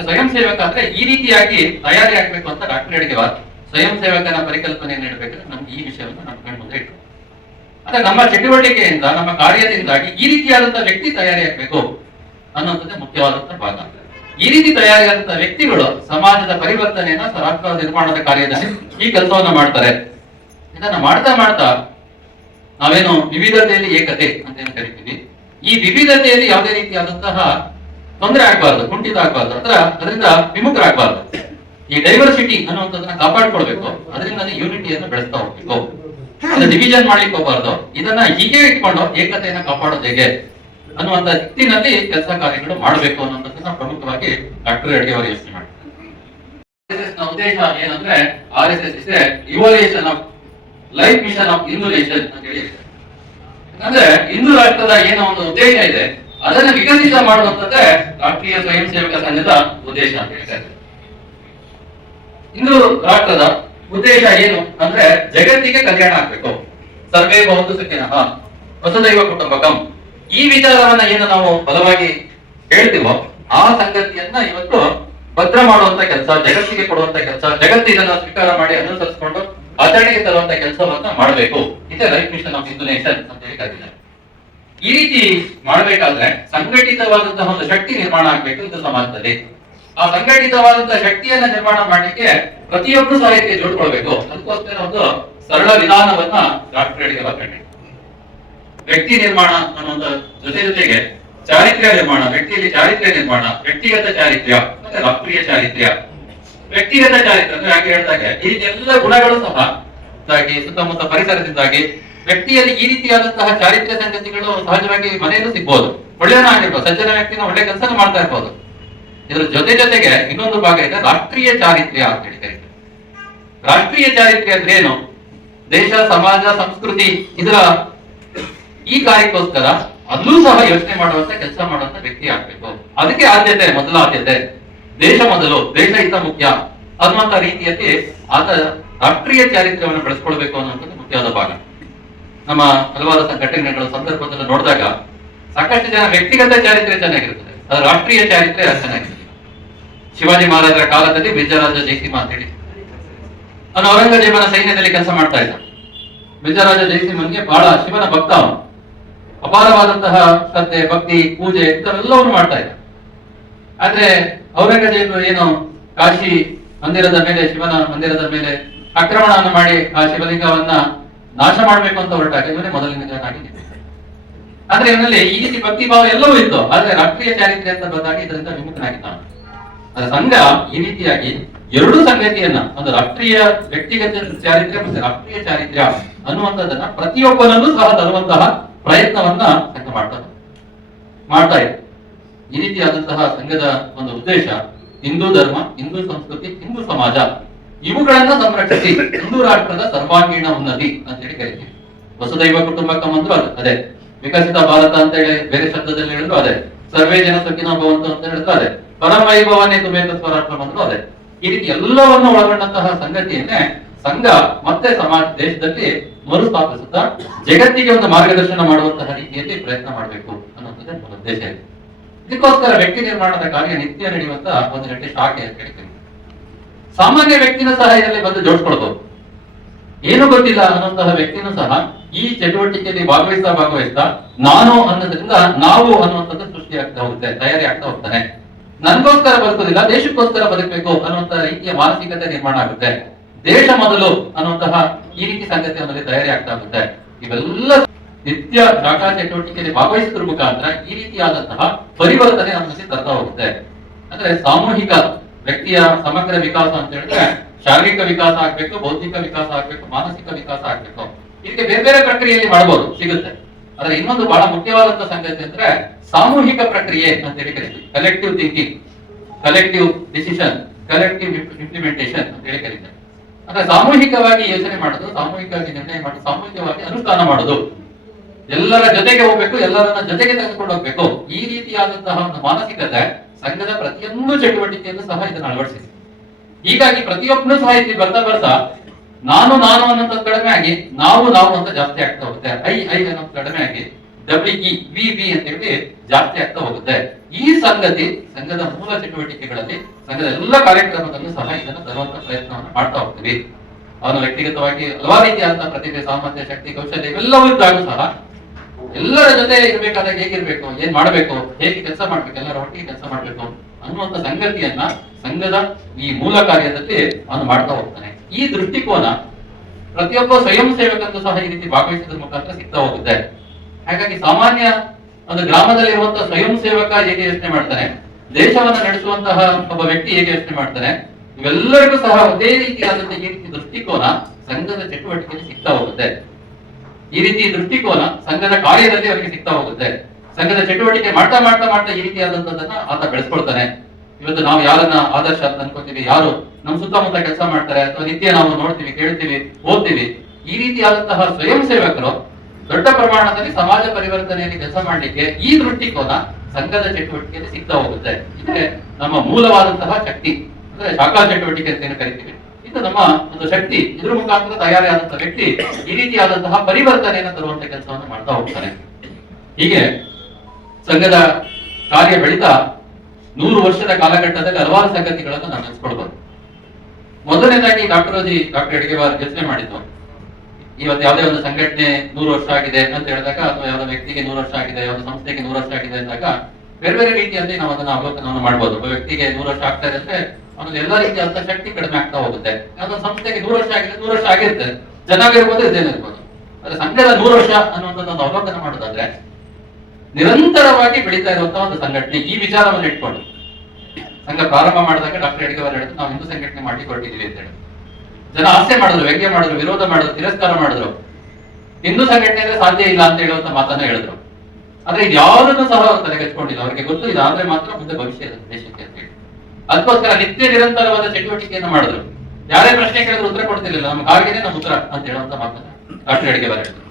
ಸ್ವಯಂ ಸೇವಕ ಅಂದ್ರೆ ಈ ರೀತಿಯಾಗಿ ತಯಾರಿ ಆಗ್ಬೇಕು ಅಂತ ಡಾಕ್ಟರ್ ಅಡಿಗವಾರ್ ಸ್ವಯಂ ಸೇವಕನ ಪರಿಕಲ್ಪನೆಯನ್ನು ನೀಡಬೇಕಾದ್ರೆ ನಮ್ಗೆ ಈ ವಿಷಯವನ್ನು ನಮ್ಮ ಕಣ್ಣು ಮುಂದೆ ಇಟ್ಟು, ಅಂದ್ರೆ ನಮ್ಮ ಚಟುವಟಿಕೆಯಿಂದ, ನಮ್ಮ ಕಾರ್ಯದಿಂದಾಗಿ ಈ ರೀತಿಯಾದಂತಹ ವ್ಯಕ್ತಿ ತಯಾರಿ ಆಗ್ಬೇಕು ಅನ್ನೋದೇ ಮುಖ್ಯವಾದಂತಹ ಭಾಗ. ಈ ರೀತಿ ತಯಾರಿಯಾದಂತಹ ವ್ಯಕ್ತಿಗಳು ಸಮಾಜದ ಪರಿವರ್ತನೆಯನ್ನ, ರಾಷ್ಟ್ರ ನಿರ್ಮಾಣದ ಕಾರ್ಯದಲ್ಲಿ ಈ ಕೆಲಸವನ್ನ ಮಾಡ್ತಾರೆ. ಇದನ್ನ ಮಾಡ್ತಾ ಮಾಡ್ತಾ ನಾವೇನು ವಿವಿಧತೆಯಲ್ಲಿ ಏಕತೆ ಅಂತ ಏನು ಕರಿತೀವಿ, ಈ ವಿವಿಧತೆಯಲ್ಲಿ ಯಾವುದೇ ರೀತಿಯಾದಂತಹ ತೊಂದರೆ ಆಗ್ಬಾರ್ದು, ಕುಂಠಿತ ಆಗ್ಬಾರ್ದು, ಅದರಿಂದ ವಿಮುಖರಾಗಬಾರ್ದು. ಈ ಡೈವರ್ಸಿಟಿ ಅನ್ನುವಂಥದ್ದನ್ನ ಕಾಪಾಡ್ಕೊಳ್ಬೇಕು, ಅದರಿಂದ ಯೂನಿಟಿಯನ್ನು ಬೆಳೆಸ್ತಾ ಹೋಗ್ಬೇಕು. ಅದು ಡಿವಿಷನ್ ಮಾಡ್ಲಿಕ್ಕೆ ಹೋಗ್ಬಾರ್ದು. ಇದನ್ನ ಹೀಗೆ ಇಟ್ಕೊಂಡು ಏಕತೆಯನ್ನ ಕಾಪಾಡೋದು ಹೇಗೆ ಅನ್ನುವಂತ ನಿಟ್ಟಿನಲ್ಲಿ ಕೆಲಸ ಕಾರ್ಯಗಳು ಮಾಡಬೇಕು ಅನ್ನೋದನ್ನ ಪ್ರಮುಖವಾಗಿ ಡಾಕ್ಟರ್ ಅಡಿಗವಾರ್ ಯೋಚನೆ ಮಾಡ್ತಾರೆ. ಉದ್ದೇಶ ಏನಂದ್ರೆ RSS is evaluation of life mission of Hindu nation ಅಂತ ಹೇಳಿ. ಅಂದ್ರೆ ಹಿಂದೂ ರಾಷ್ಟ್ರದ ಏನೋ ಒಂದು ಉದ್ದೇಶ ಇದೆ, ಅದನ್ನ ವಿಕಸಿತ ಮಾಡುವಂತದ್ದೇ ರಾಷ್ಟ್ರೀಯ ಸ್ವಯಂ ಸೇವಕ ಸಂಘದ ಉದ್ದೇಶ ಅಂತ ಹೇಳ್ತಾರೆ. ಹಿಂದೂ ರಾಷ್ಟ್ರದ ಉದ್ದೇಶ ಏನು ಅಂದ್ರೆ ಜಗತ್ತಿಗೆ ಕಲ್ಯಾಣ ಆಗ್ಬೇಕು. ಸರ್ವೇ ಭವಂತು ಸುಖಿನಃ ವಸುದೈವ ಕುಟುಂಬಕಂ. ಈ ವಿಚಾರವನ್ನ ಏನು ನಾವು ಬಲವಾಗಿ ಹೇಳ್ತೀವೋ ಆ ಸಂಗತಿಯನ್ನ ಇವತ್ತು ಭದ್ರ ಮಾಡುವಂತ ಕೆಲಸ, ಜಗತ್ತಿಗೆ ಕೊಡುವಂತ ಕೆಲಸ, ಜಗತ್ತು ಇದನ್ನ ಸ್ವೀಕಾರ ಮಾಡಿ ಅನುಸರಿಸಿಕೊಂಡು ಆಚರಣೆಗೆ ತರುವಂತ ಕೆಲಸವನ್ನ ಮಾಡಬೇಕು. ಇದೇ life mission of Hindu nation ಅಂತ ಹೇಳಿ ಕರೀತಾರೆ. ಈ ರೀತಿ ಮಾಡಬೇಕಾದ್ರೆ ಸಂಘಟಿತವಾದಂತಹ ಒಂದು ಶಕ್ತಿ ನಿರ್ಮಾಣ ಆಗ್ಬೇಕು ಹಿಂದೂ ಸಮಾಜದಲ್ಲಿ. ಆ ಸಂಘಟಿತವಾದಂತಹ ಶಕ್ತಿಯನ್ನ ನಿರ್ಮಾಣ ಮಾಡಲಿಕ್ಕೆ ಪ್ರತಿಯೊಬ್ಬರು ಸಹ ಇದಕ್ಕೆ ಜೋಡ್ಕೊಳ್ಬೇಕು. ಅದಕ್ಕೋಸ್ಕರ ಒಂದು ಸರಳ ವಿಧಾನವನ್ನ ಡಾಕ್ಟರ್ಗಳಿಗೆ ಕಂಡು ವ್ಯಕ್ತಿ ನಿರ್ಮಾಣ ಅನ್ನುವಂತ ಜೊತೆಗೆ ಚಾರಿತ್ರ್ಯ ನಿರ್ಮಾಣ, ವ್ಯಕ್ತಿಯಲ್ಲಿ ಚಾರಿತ್ರ್ಯ ನಿರ್ಮಾಣ, ವ್ಯಕ್ತಿಗತ ಚಾರಿತ್ರ್ಯ ಮತ್ತೆ ರಾಷ್ಟ್ರೀಯ ಚಾರಿತ್ರ್ಯ. ವ್ಯಕ್ತಿಗತ ಚಾರಿತ್ರ್ಯ ಅಂದ್ರೆ ಹಾಗೆ ಹೇಳಿದಾಗ ಈ ಎಲ್ಲ ಗುಣಗಳು ಸಹ ಸುತ್ತಮುತ್ತ ಪರಿಸರದಿಂದಾಗಿ ವ್ಯಕ್ತಿಯಲ್ಲಿ ಈ ರೀತಿಯಾದಂತಹ ಚಾರಿತ್ರ್ಯ ಸಂಗತಿಗಳು ಸಹಜವಾಗಿ ಮನೆಯಲ್ಲೂ ಸಿಗ್ಬೋದು. ಒಳ್ಳೆಯನಾಗಿರ್ಬೋದು, ಸಜ್ಜನ ವ್ಯಕ್ತಿನ ಒಳ್ಳೆ ಕೆಲಸ ಮಾಡ್ತಾ ಇರ್ಬೋದು. ಇದರ ಜೊತೆಗೆ ಇನ್ನೊಂದು ಭಾಗ ಇದೆ ರಾಷ್ಟ್ರೀಯ ಚಾರಿತ್ರ್ಯ ಅಂತ ಹೇಳಿ ಕರೀತಾರೆ. ರಾಷ್ಟ್ರೀಯ ಚಾರಿತ್ರ್ಯ ಅಂದ್ರೆ ಏನು? ದೇಶ, ಸಮಾಜ, ಸಂಸ್ಕೃತಿ ಇದರ ಈ ಕಾರ್ಯಕ್ಕೋಸ್ಕರ ಅಲ್ಲೂ ಸಹ ಯೋಚನೆ ಮಾಡುವಂತ ಕೆಲಸ ಮಾಡುವಂತ ವ್ಯಕ್ತಿ ಆಗ್ಬೇಕು. ಅದಕ್ಕೆ ಆದ್ಯತೆ, ಮೊದಲ ಆದ್ಯತೆ ದೇಶ ಮೊದಲು, ದೇಶ ಹಿತ ಮುಖ್ಯ ಅನ್ನುವಂತ ರೀತಿಯಲ್ಲಿ ಆತ ರಾಷ್ಟ್ರೀಯ ಚಾರಿತ್ರ್ಯವನ್ನು ಬೆಳೆಸ್ಕೊಳ್ಬೇಕು ಅನ್ನುವಂಥದ್ದು ಮುಖ್ಯವಾದ ಭಾಗ. ನಮ್ಮ ಹಲವಾರು ಘಟನೆಗಳ ಸಂದರ್ಭದಲ್ಲಿ ನೋಡಿದಾಗ ಸಾಕಷ್ಟು ಜನ ವ್ಯಕ್ತಿಗತ ಚಾರಿತ್ರ್ಯ ಚೆನ್ನಾಗಿರ್ತದೆ, ಅದು ರಾಷ್ಟ್ರೀಯ ಚಾರಿತ್ರ್ಯ ಚೆನ್ನಾಗಿರ್ತದೆ. ಶಿವಾಜಿ ಮಹಾರಾಜರ ಕಾಲದಲ್ಲಿ ಬಿಜ್ಜರಾಜ ಜಯಸಿಂಹ ಅಂತ ಹೇಳಿ ಅವನು ಔರಂಗಜೇಬನ ಸೈನ್ಯದಲ್ಲಿ ಕೆಲಸ ಮಾಡ್ತಾ ಇದ್ದ. ಬಿಜ್ಜರಾಜ ಜಯಸಿಂಹನ್ಗೆ ಬಹಳ ಶಿವನ ಭಕ್ತ, ಅವನು ಅಪಾರವಾದಂತಹ ಶ್ರದ್ಧೆ, ಭಕ್ತಿ, ಪೂಜೆ ಇದೆಲ್ಲವನ್ನು ಮಾಡ್ತಾ ಇದ್ದ. ಆದ್ರೆ ಔರಂಗಜೇಬ ಏನು ಕಾಶಿ ಮಂದಿರದ ಮೇಲೆ, ಶಿವನ ಮಂದಿರದ ಮೇಲೆ ಆಕ್ರಮಣವನ್ನು ಮಾಡಿ ಆ ಶಿವಲಿಂಗವನ್ನ ನಾಶ ಮಾಡಬೇಕು ಅಂತ ಹೊರಟಾಗ ಇವನೇ ಮೊದಲಿನದಾಗಿ ಆದ್ರೆ ಇವನಲ್ಲಿ ಈ ರೀತಿ ಭಕ್ತಿ ಭಾವ ಎಲ್ಲವೂ ಇತ್ತು. ಆದ್ರೆ ರಾಷ್ಟ್ರೀಯ ಚಾರಿತ್ರ್ಯ ಅಂತ ಬಂದಾಗ ಇದರಿಂದ ವಿಮುಖನಾಗಿದ್ದಾನೆ. ಸಂಘ ಈ ರೀತಿಯಾಗಿ ಎರಡೂ ಸಂಗತಿಯನ್ನ, ಒಂದು ರಾಷ್ಟ್ರೀಯ ವ್ಯಕ್ತಿಗತ ಚಾರಿತ್ರ್ಯ ಮತ್ತೆ ರಾಷ್ಟ್ರೀಯ ಚಾರಿತ್ರ್ಯ ಅನ್ನುವಂಥದ್ದನ್ನ ಪ್ರತಿಯೊಬ್ಬನಲ್ಲೂ ಸಹ ತರುವಂತಹ ಪ್ರಯತ್ನವನ್ನ ಸಂಘ ಮಾಡ್ತಾ ಇದೆ. ಈ ರೀತಿಯಾದಂತಹ ಸಂಘದ ಒಂದು ಉದ್ದೇಶ ಹಿಂದೂ ಧರ್ಮ, ಹಿಂದೂ ಸಂಸ್ಕೃತಿ, ಹಿಂದೂ ಸಮಾಜ ಇವುಗಳನ್ನ ಸಂರಕ್ಷಿಸಿ ಹಿಂದೂ ರಾಷ್ಟ್ರದ ಸರ್ವಾಂಗೀಣ ಉನ್ನತಿ ಅಂತ ಹೇಳಿ ಕರಿತೀವಿ. ವಸುದೈವ ಕುಟುಂಬಕಂ ಅಂದ್ರೂ ಅದೇ, ವಿಕಸಿತ ಭಾರತ ಅಂತ ಹೇಳಿ ಬೇರೆ ಶಬ್ದದಲ್ಲಿ ಹೇಳಿದ್ರು ಅದೇ, ಸರ್ವೇ ಜನ ಸುಖಿನೋ ಭವಂತು ಅಂತ ಹೇಳಿದ್ರು ಅದೇ, ಪರಮೈಭವನ್ನೇ ತುಮೇಕ ಸ್ವರಾಷ್ಟ್ರಂ ಅಂದ್ರೂ ಅದೇ. ಈ ರೀತಿ ಎಲ್ಲವನ್ನು ಒಳಗೊಂಡಂತಹ ಸಂಗತಿಯನ್ನೇ ಸಂಘ ಮತ್ತೆ ಸಮಾಜ ದೇಶದಲ್ಲಿ ಮರುಸ್ಥಾಪಿಸುತ್ತಾ ಜಗತ್ತಿಗೆ ಒಂದು ಮಾರ್ಗದರ್ಶನ ಮಾಡುವಂತಹ ರೀತಿಯಲ್ಲಿ ಪ್ರಯತ್ನ ಮಾಡಬೇಕು ಅನ್ನೋದೇ ಉದ್ದೇಶ ಇದೆ. ಇದಕ್ಕೋಸ್ಕರ ವ್ಯಕ್ತಿ ನಿರ್ಮಾಣದ ಕಾರ್ಯ ನಿತ್ಯ ನಡೆಯುವಂತ ಒಂದು ಗಂಟೆ ಶಾಖೆ ಅಂತ ಹೇಳ್ತೀವಿ. ಸಾಮಾನ್ಯ ವ್ಯಕ್ತಿನೂ ಸಹ ಇದರಲ್ಲಿ ಬಂದು ಜೋಡಿಸ್ಕೊಳ್ಬಹುದು. ಏನು ಗೊತ್ತಿಲ್ಲ ಅನ್ನುವಂತಹ ವ್ಯಕ್ತಿನೂ ಸಹ ಈ ಚಟುವಟಿಕೆಯಲ್ಲಿ ಭಾಗವಹಿಸ್ತಾ ನಾನು ಅನ್ನೋದ್ರಿಂದ ನಾವು ಅನ್ನುವಂಥದ್ದು ಸೃಷ್ಟಿ ಆಗ್ತಾ ಹೋಗುತ್ತೆ, ತಯಾರಿ ಆಗ್ತಾ ಹೋಗ್ತಾನೆ. ನನ್ಗೋಸ್ಕರ ಬದುಕೋದಿಲ್ಲ, ದೇಶಕ್ಕೋಸ್ಕರ ಬದುಕಬೇಕು ಅನ್ನುವಂತ ರೀತಿಯ ಮಾನಸಿಕತೆ ನಿರ್ಮಾಣ ಆಗುತ್ತೆ. ದೇಶ ಮೊದಲು ಅನ್ನುವಂತಹ ಈ ರೀತಿ ಸಂಗತಿ ನಮ್ಮಲ್ಲಿ ತಯಾರಿ ಆಗ್ತಾ ಹೋಗುತ್ತೆ. ಇವೆಲ್ಲ ನಿತ್ಯ ಶಾಖಾ ಚಟುವಟಿಕೆಯಲ್ಲಿ ಭಾಗವಹಿಸುವ ಮುಖಾಂತರ ಈ ರೀತಿಯಾದಂತಹ ಪರಿವರ್ತನೆ ನಮ್ಮಲ್ಲಿ ತರ್ತಾ ಹೋಗುತ್ತೆ. ಅಂದ್ರೆ ಸಾಮೂಹಿಕ ವ್ಯಕ್ತಿಯ ಸಮಗ್ರ ವಿಕಾಸ ಅಂತ ಹೇಳಿದ್ರೆ ಶಾರೀರಿಕ ವಿಕಾಸ ಆಗ್ಬೇಕು, ಬೌದ್ಧಿಕ ವಿಕಾಸ ಆಗ್ಬೇಕು, ಮಾನಸಿಕ ವಿಕಾಸ ಆಗ್ಬೇಕು. ಇದಕ್ಕೆ ಬೇರೆ ಬೇರೆ ಪ್ರಕ್ರಿಯೆಯಲ್ಲಿ ಮಾಡಬಹುದು, ಸಿಗುತ್ತೆ. ಆದ್ರೆ ಇನ್ನೊಂದು ಬಹಳ ಮುಖ್ಯವಾದಂತಹ ಸಂಗತಿ ಅಂದ್ರೆ ಸಾಮೂಹಿಕ ಪ್ರಕ್ರಿಯೆ ಅಂತ ಹೇಳಿ ಕರೀತೀವಿ. Collective thinking, collective decision, collective implementation ಅಂತ ಹೇಳಿ ಕರೀತಾರೆ. ಅಂದ್ರೆ ಸಾಮೂಹಿಕವಾಗಿ ಯೋಚನೆ ಮಾಡೋದು, ಸಾಮೂಹಿಕವಾಗಿ ನಿರ್ಣಯ ಮಾಡೋದು, ಸಾಮೂಹಿಕವಾಗಿ ಅನುಷ್ಠಾನ ಮಾಡೋದು, ಎಲ್ಲರ ಜೊತೆಗೆ ಹೋಗ್ಬೇಕು, ಎಲ್ಲರನ್ನ ಜೊತೆಗೆ ತೆಗೆದುಕೊಂಡು ಹೋಗ್ಬೇಕು. ಈ ರೀತಿಯಾದಂತಹ ಒಂದು ಮಾನಸಿಕತೆ ಸಂಘದ ಪ್ರತಿಯೊಂದು ಚಟುವಟಿಕೆಯನ್ನು ಸಹ ಇದನ್ನು ಅಳವಡಿಸಿದೆ. ಹೀಗಾಗಿ ಪ್ರತಿಯೊಬ್ಬನು ಸಹ ಇಲ್ಲಿ ಬರ್ತಾ ನಾನು ಅನ್ನೋದು ಕಡಿಮೆ ಆಗಿ ನಾವು ಅಂತ ಜಾಸ್ತಿ ಆಗ್ತಾ ಹೋಗುತ್ತೆ. ಐ ಅನ್ನೋದು ಕಡಿಮೆ ಆಗಿ WE ಅಂತ ಹೇಳಿ ಜಾಸ್ತಿ ಆಗ್ತಾ ಹೋಗುತ್ತೆ. ಈ ಸಂಗತಿ ಸಂಘದ ಮೂಲ ಚಟುವಟಿಕೆಗಳಲ್ಲಿ, ಸಂಘದ ಎಲ್ಲ ಕಾರ್ಯಕ್ರಮದಲ್ಲೂ ಸಹ ಇದನ್ನು ತರುವಂತ ಪ್ರಯತ್ನವನ್ನು ಮಾಡ್ತಾ ಹೋಗ್ತೀವಿ. ಅವನು ವ್ಯಕ್ತಿಗತವಾಗಿ ಹಲವಾರು ರೀತಿಯಾದಂತಹ ಪ್ರತಿಭೆ, ಸಾಮರ್ಥ್ಯ, ಶಕ್ತಿ, ಕೌಶಲ್ಯ ಇವೆಲ್ಲವೂ ಇದ್ದಾಗ ಸಹ ಎಲ್ಲರ ಜೊತೆ ಇರ್ಬೇಕಾದಾಗ ಹೇಗಿರ್ಬೇಕು, ಏನ್ ಮಾಡ್ಬೇಕು, ಹೇಗೆ ಕೆಲಸ ಮಾಡ್ಬೇಕು, ಎಲ್ಲರ ಒಟ್ಟಿಗೆ ಕೆಲಸ ಮಾಡ್ಬೇಕು ಅನ್ನುವಂತ ಸಂಗತಿಯನ್ನ ಸಂಘದ ಈ ಮೂಲ ಕಾರ್ಯದಲ್ಲಿ ಅವನು ಮಾಡ್ತಾ ಹೋಗ್ತಾನೆ. ಈ ದೃಷ್ಟಿಕೋನ ಪ್ರತಿಯೊಬ್ಬ ಸ್ವಯಂ ಸೇವಕಂದು ಸಹ ಈ ರೀತಿ ಭಾಗವಹಿಸೋದ್ರ ಮುಖಾಂತರ ಸಿಗ್ತಾ ಹೋಗುತ್ತೆ. ಹಾಗಾಗಿ ಸಾಮಾನ್ಯ ಒಂದು ಗ್ರಾಮದಲ್ಲಿರುವಂತಹ ಸ್ವಯಂ ಸೇವಕ ಹೇಗೆ ಯೋಚನೆ ಮಾಡ್ತಾನೆ, ದೇಶವನ್ನ ನಡೆಸುವಂತಹ ಒಬ್ಬ ವ್ಯಕ್ತಿ ಹೇಗೆ ಯೋಚನೆ ಮಾಡ್ತಾನೆ, ಇವೆಲ್ಲರಿಗೂ ಸಹ ಅದೇ ರೀತಿಯಾದಂತಹ ಈ ರೀತಿ ದೃಷ್ಟಿಕೋನ ಸಂಘದ ಚಟುವಟಿಕೆಯಲ್ಲಿ ಸಿಗ್ತಾ ಹೋಗುತ್ತೆ. ಈ ರೀತಿ ದೃಷ್ಟಿಕೋನ ಸಂಘದ ಕಾರ್ಯದಲ್ಲಿ ಅವರಿಗೆ ಸಿಗ್ತಾ ಹೋಗುತ್ತೆ. ಸಂಘದ ಚಟುವಟಿಕೆ ಮಾಡ್ತಾ ಈ ರೀತಿಯಾದಂತದನ್ನ ಆತ ಬೆಳೆಸ್ಕೊಳ್ತಾನೆ. ಇವತ್ತು ನಾವು ಯಾರನ್ನ ಆದರ್ಶ ಅಂತ ಅನ್ಕೋತೀವಿ, ಯಾರು ನಮ್ಮ ಸುತ್ತಮುತ್ತ ಕೆಲಸ ಮಾಡ್ತಾರೆ ಅಥವಾ ನಿತ್ಯ ನಾವು ನೋಡ್ತೀವಿ, ಕೇಳ್ತೀವಿ, ಓದ್ತೀವಿ, ಈ ರೀತಿಯಾದಂತಹ ಸ್ವಯಂ ಸೇವಕರು ದೊಡ್ಡ ಪ್ರಮಾಣದಲ್ಲಿ ಸಮಾಜ ಪರಿವರ್ತನೆಯಲ್ಲಿ ಕೆಲಸ ಮಾಡ್ಲಿಕ್ಕೆ ಈ ದೃಷ್ಟಿಕೋನ ಸಂಘದ ಚಟುವಟಿಕೆಯಲ್ಲಿ ಸಿಗ್ತಾ ಹೋಗುತ್ತೆ. ಇದೇ ನಮ್ಮ ಮೂಲವಾದಂತಹ ಶಕ್ತಿ, ಅಂದ್ರೆ ಶಾಖಾ ಚಟುವಟಿಕೆ ಅಂತ ಏನು ಕರಿತೀವಿ. ಇದು ನಮ್ಮ ಒಂದು ಶಕ್ತಿ. ಇದ್ರ ಮುಖಾಂತರ ತಯಾರಿಯಾದಂತಹ ವ್ಯಕ್ತಿ ಈ ರೀತಿಯಾದಂತಹ ಪರಿವರ್ತನೆಯನ್ನು ತರುವಂತ ಕೆಲಸವನ್ನು ಮಾಡ್ತಾ ಹೋಗ್ತಾನೆ. ಹೀಗೆ ಸಂಘದ ಕಾರ್ಯ ಬೆಳೀತಾ 100 ವರ್ಷದ ಕಾಲಘಟ್ಟದಲ್ಲಿ ಹಲವಾರು ಸಂಗತಿಗಳನ್ನು ನಾವು ನೆನೆಸ್ಕೊಳ್ಬಹುದು. ಮೊದಲನೇದಾಗಿ ಡಾಕ್ಟರ್ ಅಡಿಗೆವಾರ್ ಯೋಚನೆ ಮಾಡಿದ್ದು, ಇವತ್ತು ಯಾವುದೇ ಒಂದು ಸಂಘಟನೆ 100 ವರ್ಷ ಆಗಿದೆ ಅಂತ ಹೇಳಿದಾಗ, ಅಥವಾ ಯಾವುದೋ ವ್ಯಕ್ತಿಗೆ 100 ವರ್ಷ ಆಗಿದೆ, ಯಾವುದೋ ಸಂಸ್ಥೆಗೆ 100 ವರ್ಷ ಆಗಿದೆ ಅಂದಾಗ ಬೇರೆ ಬೇರೆ ರೀತಿಯಲ್ಲಿ ನಾವು ಅದನ್ನ ಅವಲೋಕನವನ್ನು ಮಾಡಬಹುದು. ಒಬ್ಬ ವ್ಯಕ್ತಿಗೆ 100 ವರ್ಷ ಆಗ್ತಾ ಇದೆ ಅಂದ್ರೆ ಅವನಲ್ಲಿ ಎಲ್ಲಾ ರೀತಿಯಾದ ಶಕ್ತಿ ಕಡಿಮೆ ಆಗ್ತಾ ಹೋಗುತ್ತೆ. ಯಾವುದೋ ಸಂಸ್ಥೆಗೆ 100 ವರ್ಷ ಆಗಿದೆ, 100 ವರ್ಷ ಆಗಿರುತ್ತೆ, ಚೆನ್ನಾಗಿರ್ಬೋದು, ಇದೇನಿರ್ಬೋದು. ಆದ್ರೆ ಸಂಘದ 100 ವರ್ಷ ಅನ್ನುವಂಥದ್ದು ಒಂದು ಅವಲೋಕನ ಮಾಡೋದಾದ್ರೆ ನಿರಂತರವಾಗಿ ಬೆಳೀತಾ ಇರುವಂತಹ ಒಂದು ಸಂಘಟನೆ. ಈ ವಿಚಾರವನ್ನು ಇಟ್ಕೊಂಡು ಸಂಘ ಪ್ರಾರಂಭ ಮಾಡಿದಾಗ ಡಾಕ್ಟರ್ ಅಡಿಗೆವಾರ್ ಹೇಳಿದ್ರು, ನಾವು ಹಿಂದೂ ಸಂಘಟನೆ ಮಾಡಿ ಹೊರಟಿದೀವಿ ಅಂತ ಹೇಳಿ. ಜನ ಹಾಸ್ಯ ಮಾಡಿದ್ರು, ವ್ಯಂಗ್ಯ ಮಾಡಿದ್ರು, ವಿರೋಧ ಮಾಡಿದ್ರು, ತಿರಸ್ಕಾರ ಮಾಡಿದ್ರು. ಹಿಂದೂ ಸಂಘಟನೆ ಅಂದ್ರೆ ಸಾಧ್ಯ ಇಲ್ಲ ಅಂತ ಹೇಳುವಂತ ಮಾತನ್ನ ಹೇಳಿದ್ರು. ಆದ್ರೆ ಇದು ಯಾವುದನ್ನು ಸಹ ತಲೆಗೆಚ್ಕೊಂಡಿಲ್ಲ. ಅವರಿಗೆ ಗೊತ್ತು ಇದಾದ್ರೆ ಮಾತ್ರ ಮುಂದೆ ಭವಿಷ್ಯ ಇದೆ ದೇಶಕ್ಕೆ ಅಂತ ಹೇಳಿ. ಅದಕ್ಕೋಸ್ಕರ ನಿತ್ಯ ನಿರಂತರವಾದ ಚಟುವಟಿಕೆಯನ್ನು ಮಾಡಿದ್ರು. ಯಾರೇ ಪ್ರಶ್ನೆ ಕೇಳಿದ್ರು ಉತ್ತರ ಕೊಡ್ತಿರ್ಲಿಲ್ಲ. ನಮ್ಮ ಕಾರ್ಯನೇ ನಮ್ಮ ಉತ್ತರ ಅಂತ ಹೇಳುವಂತ ಮಾತನ್ನ ಡಾಕ್ಟರ್ ಅಡಿಗೆವಾರ್ ಹೇಳಿದ್ರು.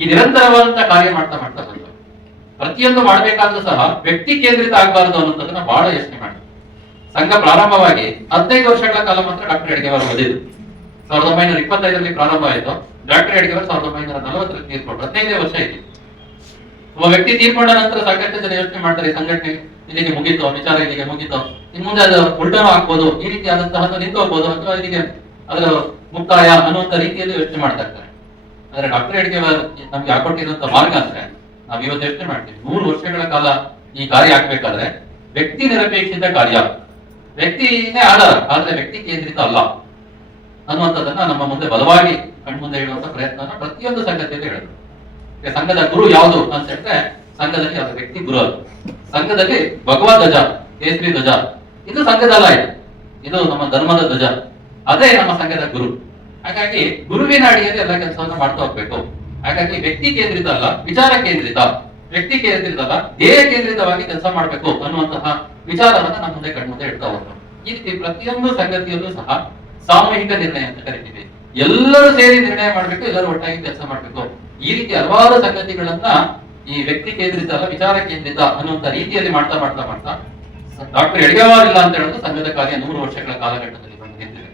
ಈ ನಿರಂತರವಾದಂತ ಕಾರ್ಯ ಮಾಡ್ತಾ ಮಾಡ್ತಾ ಬಂದ್ರು. ಪ್ರತಿಯೊಂದು ಮಾಡಬೇಕಾದ್ರೂ ಸಹ ವ್ಯಕ್ತಿ ಕೇಂದ್ರಿತ ಆಗಬಾರದು ಅನ್ನೋದನ್ನ ಬಹಳ ಯೋಚನೆ ಮಾಡಿದ್ರು. ಸಂಘ ಪ್ರಾರಂಭವಾಗಿ 15 ವರ್ಷಗಳ ಕಾಲ ಮಾತ್ರ ಡಾಕ್ಟರ್ ಅಡಿಗೆವಾರ್ ಓದಿದ್ರು. 1925ರಲ್ಲಿ ಪ್ರಾರಂಭ ಆಯಿತು. ಡಾಕ್ಟರ್ ಅಡಿಗೆವಾರ್ 1940ರಲ್ಲಿ ತೀರ್ಕೊಂಡ್ರು. 15 ವರ್ಷ ಇತ್ತು. ಒಬ್ಬ ವ್ಯಕ್ತಿ ತೀರ್ಕೊಂಡ ನಂತರ ಸಾಕಷ್ಟು ಜನ ಯೋಚನೆ ಮಾಡ್ತಾರೆ, ಸಂಘಟನೆ ಇಲ್ಲಿಗೆ ಮುಗೀತು, ವಿಚಾರ ಇಲ್ಲಿಗೆ ಮುಗೀತು, ಇನ್ ಮುಂದೆ ಅದು ಉಲ್ಟನೂ ಆಗ್ಬೋದು, ಈ ರೀತಿಯಾದಂತಹ ನಿಂತು ಹೋಗ್ಬೋದು, ಅಥವಾ ಇಲ್ಲಿಗೆ ಅದರ ಮುಕ್ತಾಯ ಅನ್ನುವಂತ ರೀತಿಯಲ್ಲಿ ಯೋಚನೆ ಮಾಡ್ತಾ ಇರ್ತಾರೆ. ಆದ್ರೆ ಡಾಕ್ಟರ್ ಅಡಿಗೆವಾರ್ ನಮ್ಗೆ ಹಾಕೊಟ್ಟಿರುವಂತ ಮಾರ್ಗ ಅಂದ್ರೆ ನಾವ್ ಇವತ್ತು ಯೋಚನೆ ಮಾಡ್ತೀವಿ, 100 ವರ್ಷಗಳ ಕಾಲ ಈ ಕಾರ್ಯ ಆಗ್ಬೇಕಾದ್ರೆ ವ್ಯಕ್ತಿ ನಿರಪೇಕ್ಷಿತ ಕಾರ್ಯ, ವ್ಯಕ್ತಿನೇ ಆಧಾರ, ಆದ್ರೆ ವ್ಯಕ್ತಿ ಕೇಂದ್ರಿತ ಅಲ್ಲ ಅನ್ನುವಂಥದ್ದನ್ನ ನಮ್ಮ ಮುಂದೆ ಬಲವಾಗಿ ಕಣ್ಮುಂದೆ ಇಡುವಂತ ಪ್ರಯತ್ನ ಪ್ರತಿಯೊಂದು ಸಂಘದಲ್ಲಿ ಹೇಳಿದ್ರು. ಸಂಘದ ಗುರು ಯಾವುದು ಅಂತ ಹೇಳಿದ್ರೆ ಸಂಘದಲ್ಲಿ ಅದು ವ್ಯಕ್ತಿ ಗುರು ಅದು. ಸಂಘದಲ್ಲಿ ಭಗವದ್ ಧ್ವಜ, ಕೇಸರಿ ಧ್ವಜ, ಇದು ಸಂಘದ ಅಲ್ಲ, ಇದು ನಮ್ಮ ಧರ್ಮದ ಧ್ವಜ, ಅದೇ ನಮ್ಮ ಸಂಘದ ಗುರು. ಹಾಗಾಗಿ ಗುರುವಿನ ಅಡಿಯಲ್ಲಿ ಎಲ್ಲ ಕೆಲಸವನ್ನ ಮಾಡ್ತಾ ಹೋಗ್ಬೇಕು. ಹಾಗಾಗಿ ವ್ಯಕ್ತಿ ಕೇಂದ್ರಿತ ಅಲ್ಲ, ವಿಚಾರ ಕೇಂದ್ರಿತ, ವ್ಯಕ್ತಿ ಕೇಂದ್ರಿತ ಅಲ್ಲ, ಧ್ಯೇಯ ಕೇಂದ್ರಿತವಾಗಿ ಕೆಲಸ ಮಾಡಬೇಕು ಅನ್ನುವಂತಹ ವಿಚಾರವನ್ನ ನಮ್ಮ ಮುಂದೆ ಕಣ್ಮುಂದೆ ಇಡ್ತಾ ಹೋಗ್ತಾರೆ. ಈ ರೀತಿ ಪ್ರತಿಯೊಂದು ಸಂಗತಿಯಲ್ಲೂ ಸಹ ಸಾಮೂಹಿಕ ನಿರ್ಣಯ ಅಂತ ಕರಿತೀವಿ. ಎಲ್ಲರೂ ಸೇರಿ ನಿರ್ಣಯ ಮಾಡ್ಬೇಕು, ಎಲ್ಲರೂ ಒಟ್ಟಾಗಿ ಕೆಲಸ ಮಾಡ್ಬೇಕು. ಈ ರೀತಿ ಹಲವಾರು ಸಂಗತಿಗಳನ್ನ ಈ ವ್ಯಕ್ತಿ ಕೇಂದ್ರಿತ ಅಲ್ಲ, ವಿಚಾರ ಕೇಂದ್ರಿತ ಅನ್ನುವಂತ ರೀತಿಯಲ್ಲಿ ಮಾಡ್ತಾ ಮಾಡ್ತಾ ಮಾಡ್ತಾ ಡಾಕ್ಟರ್ ಅಡಿಗೆವಾರ್ ಇಲ್ಲ ಅಂತ ಹೇಳೋದು ಸಂಘದ ಕಾರ್ಯ 100 ವರ್ಷಗಳ ಕಾಲಘಟ್ಟದಲ್ಲಿ ಬಂದಿದ್ದೇವೆ.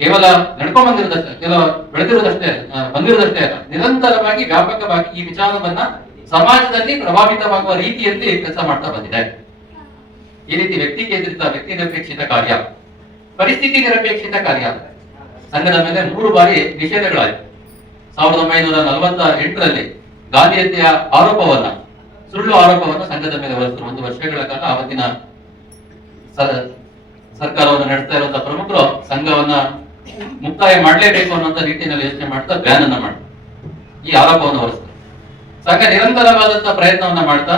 ಕೇವಲ ನಡ್ಕೊಂಡ್ ಬಂದಿರೋದಷ್ಟೇ, ಕೇವಲ ಬೆಳೆದಿರೋದಷ್ಟೇ ಬಂದಿರೋದಷ್ಟೇ ಅಲ್ಲ, ನಿರಂತರವಾಗಿ ವ್ಯಾಪಕವಾಗಿ ಈ ವಿಚಾರವನ್ನ ಸಮಾಜದಲ್ಲಿ ಪ್ರಭಾವಿತವಾಗುವ ರೀತಿಯಲ್ಲಿ ಕೆಲಸ ಮಾಡ್ತಾ ಬಂದಿದೆ. ಈ ರೀತಿ ವ್ಯಕ್ತಿ ಕೇಂದ್ರಿತ, ವ್ಯಕ್ತಿ ನಿರಪೇಕ್ಷಿತ ಕಾರ್ಯ, ಪರಿಸ್ಥಿತಿ ನಿರಪೇಕ್ಷಿತ ಕಾರ್ಯ. ಸಂಘದ ಮೇಲೆ 3 ಬಾರಿ ನಿಷೇಧಗಳಾಯಿತು. 1948ರಲ್ಲಿ ಗಾಂಧಿ ಹತ್ಯೆಯ ಆರೋಪವನ್ನ, ಸುಳ್ಳು ಆರೋಪವನ್ನ ಸಂಘದ ಮೇಲೆ ಹೊರಿಸಿದ್ರು. 1 ವರ್ಷಗಳ ಕಾಲ ಅವತ್ತಿನ ಸರ್ಕಾರವನ್ನು ನಡೆಸ್ತಾ ಇರುವಂತಹ ಪ್ರಮುಖರು ಸಂಘವನ್ನ ಮುಕ್ತಾಯ ಮಾಡಲೇಬೇಕು ಅನ್ನುವಂತ ರೀತಿಯಲ್ಲಿ ಯೋಚನೆ ಮಾಡ್ತಾ ಬ್ಯಾನ್ ಅನ್ನ ಮಾಡ್ತಾರೆ, ಈ ಆರೋಪವನ್ನು ಹೊರಿಸ್ತಾರೆ. ಸಂಘ ನಿರಂತರವಾದಂತಹ ಪ್ರಯತ್ನವನ್ನ ಮಾಡ್ತಾ,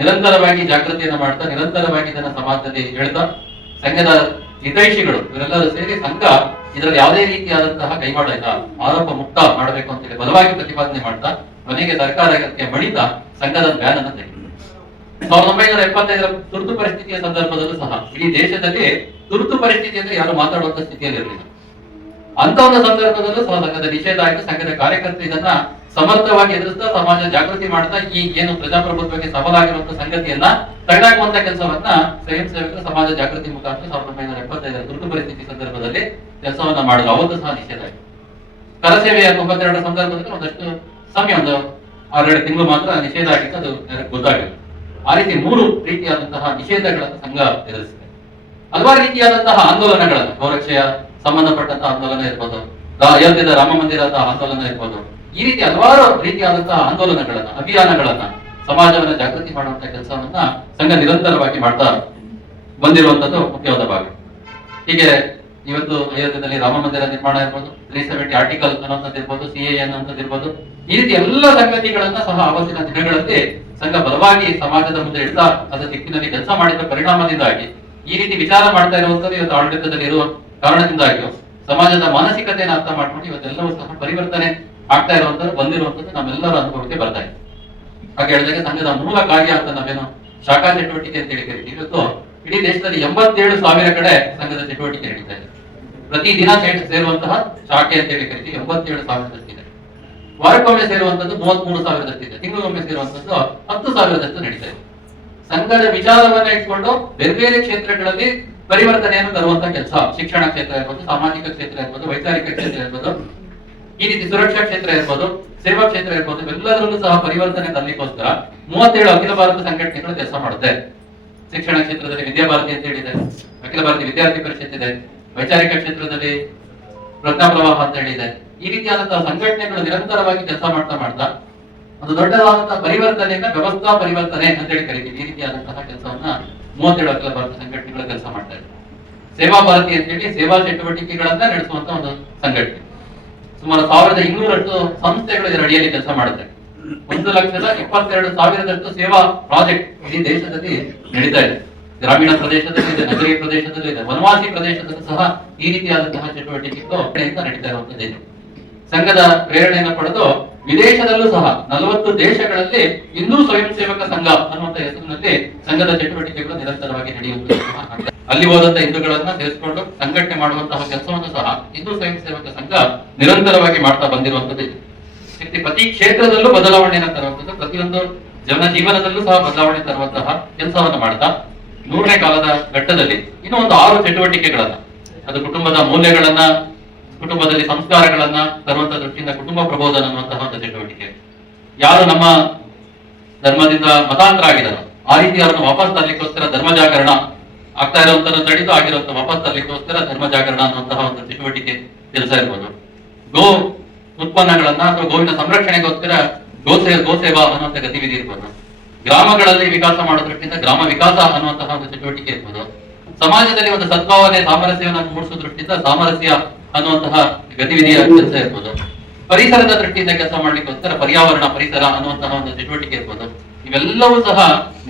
ನಿರಂತರವಾಗಿ ಜಾಗೃತಿಯನ್ನ ಮಾಡ್ತಾ, ನಿರಂತರವಾಗಿ ಇದನ್ನ ಸಮಾಜದಲ್ಲಿ ಹೇಳ್ತಾ, ಸಂಘದ ಹಿತೈಷಿಗಳು ಇವರೆಲ್ಲರೂ ಸೇರಿ ಸಂಘ ಇದರಲ್ಲಿ ಯಾವುದೇ ರೀತಿಯಾದಂತಹ ಕೈವಾಡ ಇಲ್ಲ, ಆರೋಪ ಮುಕ್ತ ಮಾಡಬೇಕು ಅಂತ ಹೇಳಿ ಬಲವಾಗಿ ಪ್ರತಿಪಾದನೆ ಮಾಡ್ತಾ ಕೊನೆಗೆ ಸರ್ಕಾರಕ್ಕೆ ಮಣಿತಾ ಸಂಘದ ಬ್ಯಾನ್ ಅನ್ನು ತೆಗೆದು 1975ರ ತುರ್ತು ಪರಿಸ್ಥಿತಿಯ ಸಂದರ್ಭದಲ್ಲೂ ಸಹ ಇಡೀ ದೇಶದಲ್ಲಿ ತುರ್ತು ಪರಿಸ್ಥಿತಿ ಅಂದ್ರೆ ಯಾರು ಮಾತಾಡುವಂತ ಸ್ಥಿತಿಯಲ್ಲಿ ಇರಲಿಲ್ಲ. ಅಂತ ಒಂದು ಸಂದರ್ಭದಲ್ಲೂ ಸಹ ಸಂಘದ ನಿಷೇಧ ಆಗಿ ಸಂಘದ ಕಾರ್ಯಕರ್ತರು ಇದನ್ನ ಸಮರ್ಥವಾಗಿ ಎದುರಿಸ್ತಾ, ಸಮಾಜ ಜಾಗೃತಿ ಮಾಡ್ತಾ, ಈ ಏನು ಪ್ರಜಾಪ್ರಭುತ್ವಕ್ಕೆ ಸವಾಲಾಗಿರುವಂತಹ ಸಂಗತಿಯನ್ನ ತೆಗೆದಾಕುವಂತ ಕೆಲಸವನ್ನ ಸ್ವಯಂ ಸೇವಕರು ಸಮಾಜ ಜಾಗೃತಿ ಮುಖಾಂತರ 1975ರ ತುರ್ತು ಪರಿಸ್ಥಿತಿ ಸಂದರ್ಭದಲ್ಲಿ ಕೆಲಸವನ್ನ ಮಾಡಿದ್ರು. ಅವತ್ತು ಸಹ ನಿಷೇಧ ಆಯಿತು. ಕರಸೇವೆಯ 92ರ ಸಂದರ್ಭದಲ್ಲಿ ಒಂದಷ್ಟು ಸಮಯ, ಒಂದು 6-7 ತಿಂಗಳು ಮಾತ್ರ ನಿಷೇಧ ಆಗಿತ್ತು, ಅದು ಗೊತ್ತಾಗಿಲ್ಲ. ಆ ರೀತಿ 3 ರೀತಿಯಾದಂತಹ ನಿಷೇಧಗಳನ್ನು ಸಂಘ ಎದುರಿಸಿದೆ. ಹಲವಾರು ರೀತಿಯಾದಂತಹ ಆಂದೋಲನಗಳನ್ನು, ಗೌರಕ್ಷೆಯ ಸಂಬಂಧಪಟ್ಟಂತಹ ಆಂದೋಲನ ಇರ್ಬೋದು, ಅಯೋಧ್ಯದ ರಾಮ ಮಂದಿರದ ಆಂದೋಲನ ಇರ್ಬೋದು, ಈ ರೀತಿ ಹಲವಾರು ರೀತಿಯಾದಂತಹ ಆಂದೋಲನಗಳನ್ನ, ಅಭಿಯಾನಗಳನ್ನ, ಸಮಾಜವನ್ನ ಜಾಗೃತಿ ಮಾಡುವಂತಹ ಕೆಲಸವನ್ನ ಸಂಘ ನಿರಂತರವಾಗಿ ಮಾಡ್ತಾ ಬಂದಿರುವಂತದ್ದು ಮುಖ್ಯವಾದ ಭಾಗ. ಹೀಗೆ ಇವತ್ತು ಅಯೋಧ್ಯದಲ್ಲಿ ರಾಮ ಮಂದಿರ ನಿರ್ಮಾಣ ಇರ್ಬೋದು, 370 ಆರ್ಟಿಕಲ್ ಅನ್ನೋಂಥದ್ದು ಇರ್ಬೋದು, CAA ಅನ್ನೋಂಥದ್ದು ಇರ್ಬೋದು, ಈ ರೀತಿ ಎಲ್ಲ ಸಂಗತಿಗಳನ್ನ ಸಹ ಆವತ್ತಿನ ದಿನಗಳಲ್ಲಿ ಸಂಘ ಬಲವಾಗಿ ಸಮಾಜದ ಮುಂದೆ ಇಡ್ತಾ ಅದರ ದಿಕ್ಕಿನಲ್ಲಿ ಕೆಲಸ ಮಾಡಿದ ಪರಿಣಾಮದಿಂದಾಗಿ ಈ ರೀತಿ ವಿಚಾರ ಮಾಡ್ತಾ ಇರುವಂತದ್ದು ಇವತ್ತು ಆಡಳಿತದಲ್ಲಿ ಇರುವ ಕಾರಣದಿಂದಾಗಿಯೂ ಸಮಾಜದ ಮಾನಸಿಕತೆಯನ್ನು ಅರ್ಥ ಮಾಡ್ಕೊಂಡು ಇವತ್ತೆಲ್ಲವೂ ಸಹ ಪರಿವರ್ತನೆ ಆಗ್ತಾ ಇರುವಂತದ್ದು, ಬಂದಿರುವಂತದ್ದು ನಮ್ಮೆಲ್ಲರ ಅನುಭವಕ್ಕೆ ಬರ್ತಾ ಇದೆ. ಹಾಗೆ ಹೇಳಿದಾಗ ಸಂಘದ ಮೂಲ ಕಾರ್ಯ ಅಂತ ನಾವೇನು ಶಾಖಾ ಚಟುವಟಿಕೆ ಅಂತ ಹೇಳಿ ಕರಿತೀವಿ. ಇವತ್ತು ಇಡೀ ದೇಶದಲ್ಲಿ 87,000 ಕಡೆ ಸಂಘದ ಚಟುವಟಿಕೆ ನಡೀತಾ ಇದೆ. ಪ್ರತಿದಿನ ಸೇರುವಂತಹ ಶಾಖೆ ಅಂತ ಹೇಳಿ ಕರಿತೀವಿ 87,000 ವಾರಕ್ಕೊಮ್ಮೆ ಸೇರುವಂತದ್ದು 33,000 ತಿಂಗಳಿಗೊಮ್ಮೆ ಸೇರುವಂತದ್ದು 10,000 ನಡೀತಾ ಇದೆ. ಸಂಘದ ವಿಚಾರವನ್ನ ಇಟ್ಕೊಂಡು ಬೇರೆ ಬೇರೆ ಕ್ಷೇತ್ರಗಳಲ್ಲಿ ಪರಿವರ್ತನೆಯನ್ನು ತರುವಂತಹ ಕೆಲಸ, ಶಿಕ್ಷಣ ಕ್ಷೇತ್ರ ಇರ್ಬೋದು, ಸಾಮಾಜಿಕ ಕ್ಷೇತ್ರ ಇರ್ಬೋದು, ವೈಚಾರಿಕ ಕ್ಷೇತ್ರ ಇರ್ಬೋದು, ಈ ರೀತಿ ಸುರಕ್ಷಾ ಕ್ಷೇತ್ರ ಇರ್ಬೋದು, ಸೇವಾ ಕ್ಷೇತ್ರ ಇರ್ಬೋದು, ಎಲ್ಲದರಲ್ಲೂ ಸಹ ಪರಿವರ್ತನೆ ತರಲಿಕ್ಕೋಸ್ಕರ 37 ಅಖಿಲ ಭಾರತ ಸಂಘಟನೆಗಳು ಕೆಲಸ ಮಾಡುತ್ತೆ. ಶಿಕ್ಷಣ ಕ್ಷೇತ್ರದಲ್ಲಿ ವಿದ್ಯಾಭಾರತಿ ಅಂತ ಹೇಳಿದೆ, ಅಖಿಲ ಭಾರತೀಯ ವಿದ್ಯಾರ್ಥಿ ಪರಿಷತ್ ಇದೆ, ವೈಚಾರಿಕ ಕ್ಷೇತ್ರದಲ್ಲಿ ಪ್ರಜ್ಞಾಪ್ರವಾಹ ಅಂತ ಹೇಳಿದೆ. ಈ ರೀತಿಯಾದಂತಹ ಸಂಘಟನೆಗಳು ನಿರಂತರವಾಗಿ ಕೆಲಸ ಮಾಡ್ತಾ ಒಂದು ದೊಡ್ಡದಾದಂತಹ ಪರಿವರ್ತನೆಯನ್ನ ವ್ಯವಸ್ಥಾ ಪರಿವರ್ತನೆ ಅಂತ ಹೇಳಿ ಕರಿತೀವಿ. ಈ ರೀತಿಯಾದಂತಹ ಕೆಲಸವನ್ನ 37 ಅಖಿಲ ಭಾರತ ಸಂಘಟನೆಗಳು ಕೆಲಸ ಮಾಡ್ತಾ ಇದ್ದಾರೆ. ಸೇವಾ ಭಾರತಿ ಅಂತ ಹೇಳಿ ಸೇವಾ ಚಟುವಟಿಕೆಗಳನ್ನ ನಡೆಸುವಂತ ಒಂದು ಸಂಘಟನೆ. ಸುಮಾರು 1200 ಸಂಸ್ಥೆಗಳು ಇದರ ಅಡಿಯಲ್ಲಿ ಕೆಲಸ ಮಾಡುತ್ತೆ. 1,22,000 ಸೇವಾ ಪ್ರಾಜೆಕ್ಟ್ ಇಡೀ ದೇಶದಲ್ಲಿ ನಡೀತಾ ಇದೆ. ಗ್ರಾಮೀಣ ಪ್ರದೇಶದಲ್ಲಿ ಇದೆ, ನಗರೀ ಪ್ರದೇಶದಲ್ಲೂ ಇದೆ, ವನವಾಸಿ ಪ್ರದೇಶದಲ್ಲೂ ಸಹ ಈ ರೀತಿಯಾದಂತಹ ಚಟುವಟಿಕೆಗಳು ನಡೀತಾ ಇರುವಂತದ್ದು. ಸಂಘದ ಪ್ರೇರಣೆಯನ್ನು ಪಡೆದು ವಿದೇಶದಲ್ಲೂ ಸಹ 40 ದೇಶಗಳಲ್ಲಿ ಹಿಂದೂ ಸ್ವಯಂ ಸೇವಕ ಸಂಘ ಅನ್ನುವಂತ ಹೆಸರಿನಲ್ಲಿ ಸಂಘದ ಚಟುವಟಿಕೆಗಳು ನಿರಂತರವಾಗಿ ನಡೆಯುವಂತಹ, ಅಲ್ಲಿ ಹೋದಂತ ಹಿಂದೂಗಳನ್ನ ಸೇರಿಸಿಕೊಂಡು ಸಂಘಟನೆ ಮಾಡುವಂತಹ ಕೆಲಸವನ್ನು ಸಹ ಹಿಂದೂ ಸ್ವಯಂ ಸೇವಕ ಸಂಘ ನಿರಂತರವಾಗಿ ಮಾಡ್ತಾ ಬಂದಿರುವಂತದ್ದು. ಪ್ರತಿ ಕ್ಷೇತ್ರದಲ್ಲೂ ಬದಲಾವಣೆಯನ್ನು ತರುವಂತದ್ದು, ಪ್ರತಿಯೊಂದು ಜೀವನದಲ್ಲೂ ಸಹ ಬದಲಾವಣೆ ತರುವಂತಹ ಕೆಲಸವನ್ನು ಮಾಡ್ತಾ 100ನೇ ಕಾಲದ ಘಟ್ಟದಲ್ಲಿ ಇನ್ನೂ ಒಂದು 6 ಚಟುವಟಿಕೆಗಳನ್ನ, ಅದು ಕುಟುಂಬದ ಮೌಲ್ಯಗಳನ್ನ, ಕುಟುಂಬದಲ್ಲಿ ಸಂಸ್ಕಾರಗಳನ್ನ ತರುವಂತಹ ದೃಷ್ಟಿಯಿಂದ ಕುಟುಂಬ ಪ್ರಬೋಧನ ಅನ್ನುವಂತಹ ಒಂದು ಚಟುವಟಿಕೆ. ಯಾರು ನಮ್ಮ ಧರ್ಮದಿಂದ ಮತಾಂತರ ಆಗಿದಾರೋ ಆ ರೀತಿ ಅವರನ್ನು ವಾಪಸ್ ತರಲಿಕ್ಕೋಸ್ಕರ ಧರ್ಮ ಜಾಗರಣ ಆಗ್ತಾ ಇರುವಂತಹ ತಡೆದು ಆಗಿರುವಂತ ವಾಪಸ್ ತರಲಿಕ್ಕೋಸ್ಕರ ಧರ್ಮ ಜಾಗರಣ ಅನ್ನುವಂತಹ ಒಂದು ಚಟುವಟಿಕೆ ಕೆಲಸ ಇರ್ಬೋದು. ಗೋ ಉತ್ಪನ್ನಗಳನ್ನ ಅಥವಾ ಗೋವಿನ ಸಂರಕ್ಷಣೆಗೋಸ್ಕರ ಗೋಸೇವಾ ಅನ್ನುವಂಥ ಗತಿವಿಧಿ ಇರ್ಬೋದು. ಗ್ರಾಮಗಳಲ್ಲಿ ವಿಕಾಸ ಮಾಡೋ ದೃಷ್ಟಿಯಿಂದ ಗ್ರಾಮ ವಿಕಾಸ ಅನ್ನುವಂತಹ ಒಂದು ಚಟುವಟಿಕೆ ಇರ್ಬೋದು. ಸಮಾಜದಲ್ಲಿ ಒಂದು ಸದ್ಭಾವನೆ ಸಾಮರಸ್ಯವನ್ನು ಮೂಡಿಸುವ ದೃಷ್ಟಿಯಿಂದ ಸಾಮರಸ್ಯ ಅನ್ನುವಂತಹ ಗತಿವಿಧಿಯ ಕೆಲಸ ಇರ್ಬೋದು. ಪರಿಸರದ ದೃಷ್ಟಿಯಿಂದ ಕೆಲಸ ಮಾಡ್ಲಿಕ್ಕೋಸ್ಕರ ಪರ್ಯಾವರಣ ಪರಿಸರ ಅನ್ನುವಂತಹ ಒಂದು ಚಟುವಟಿಕೆ ಇರ್ಬೋದು. ಇವೆಲ್ಲವೂ ಸಹ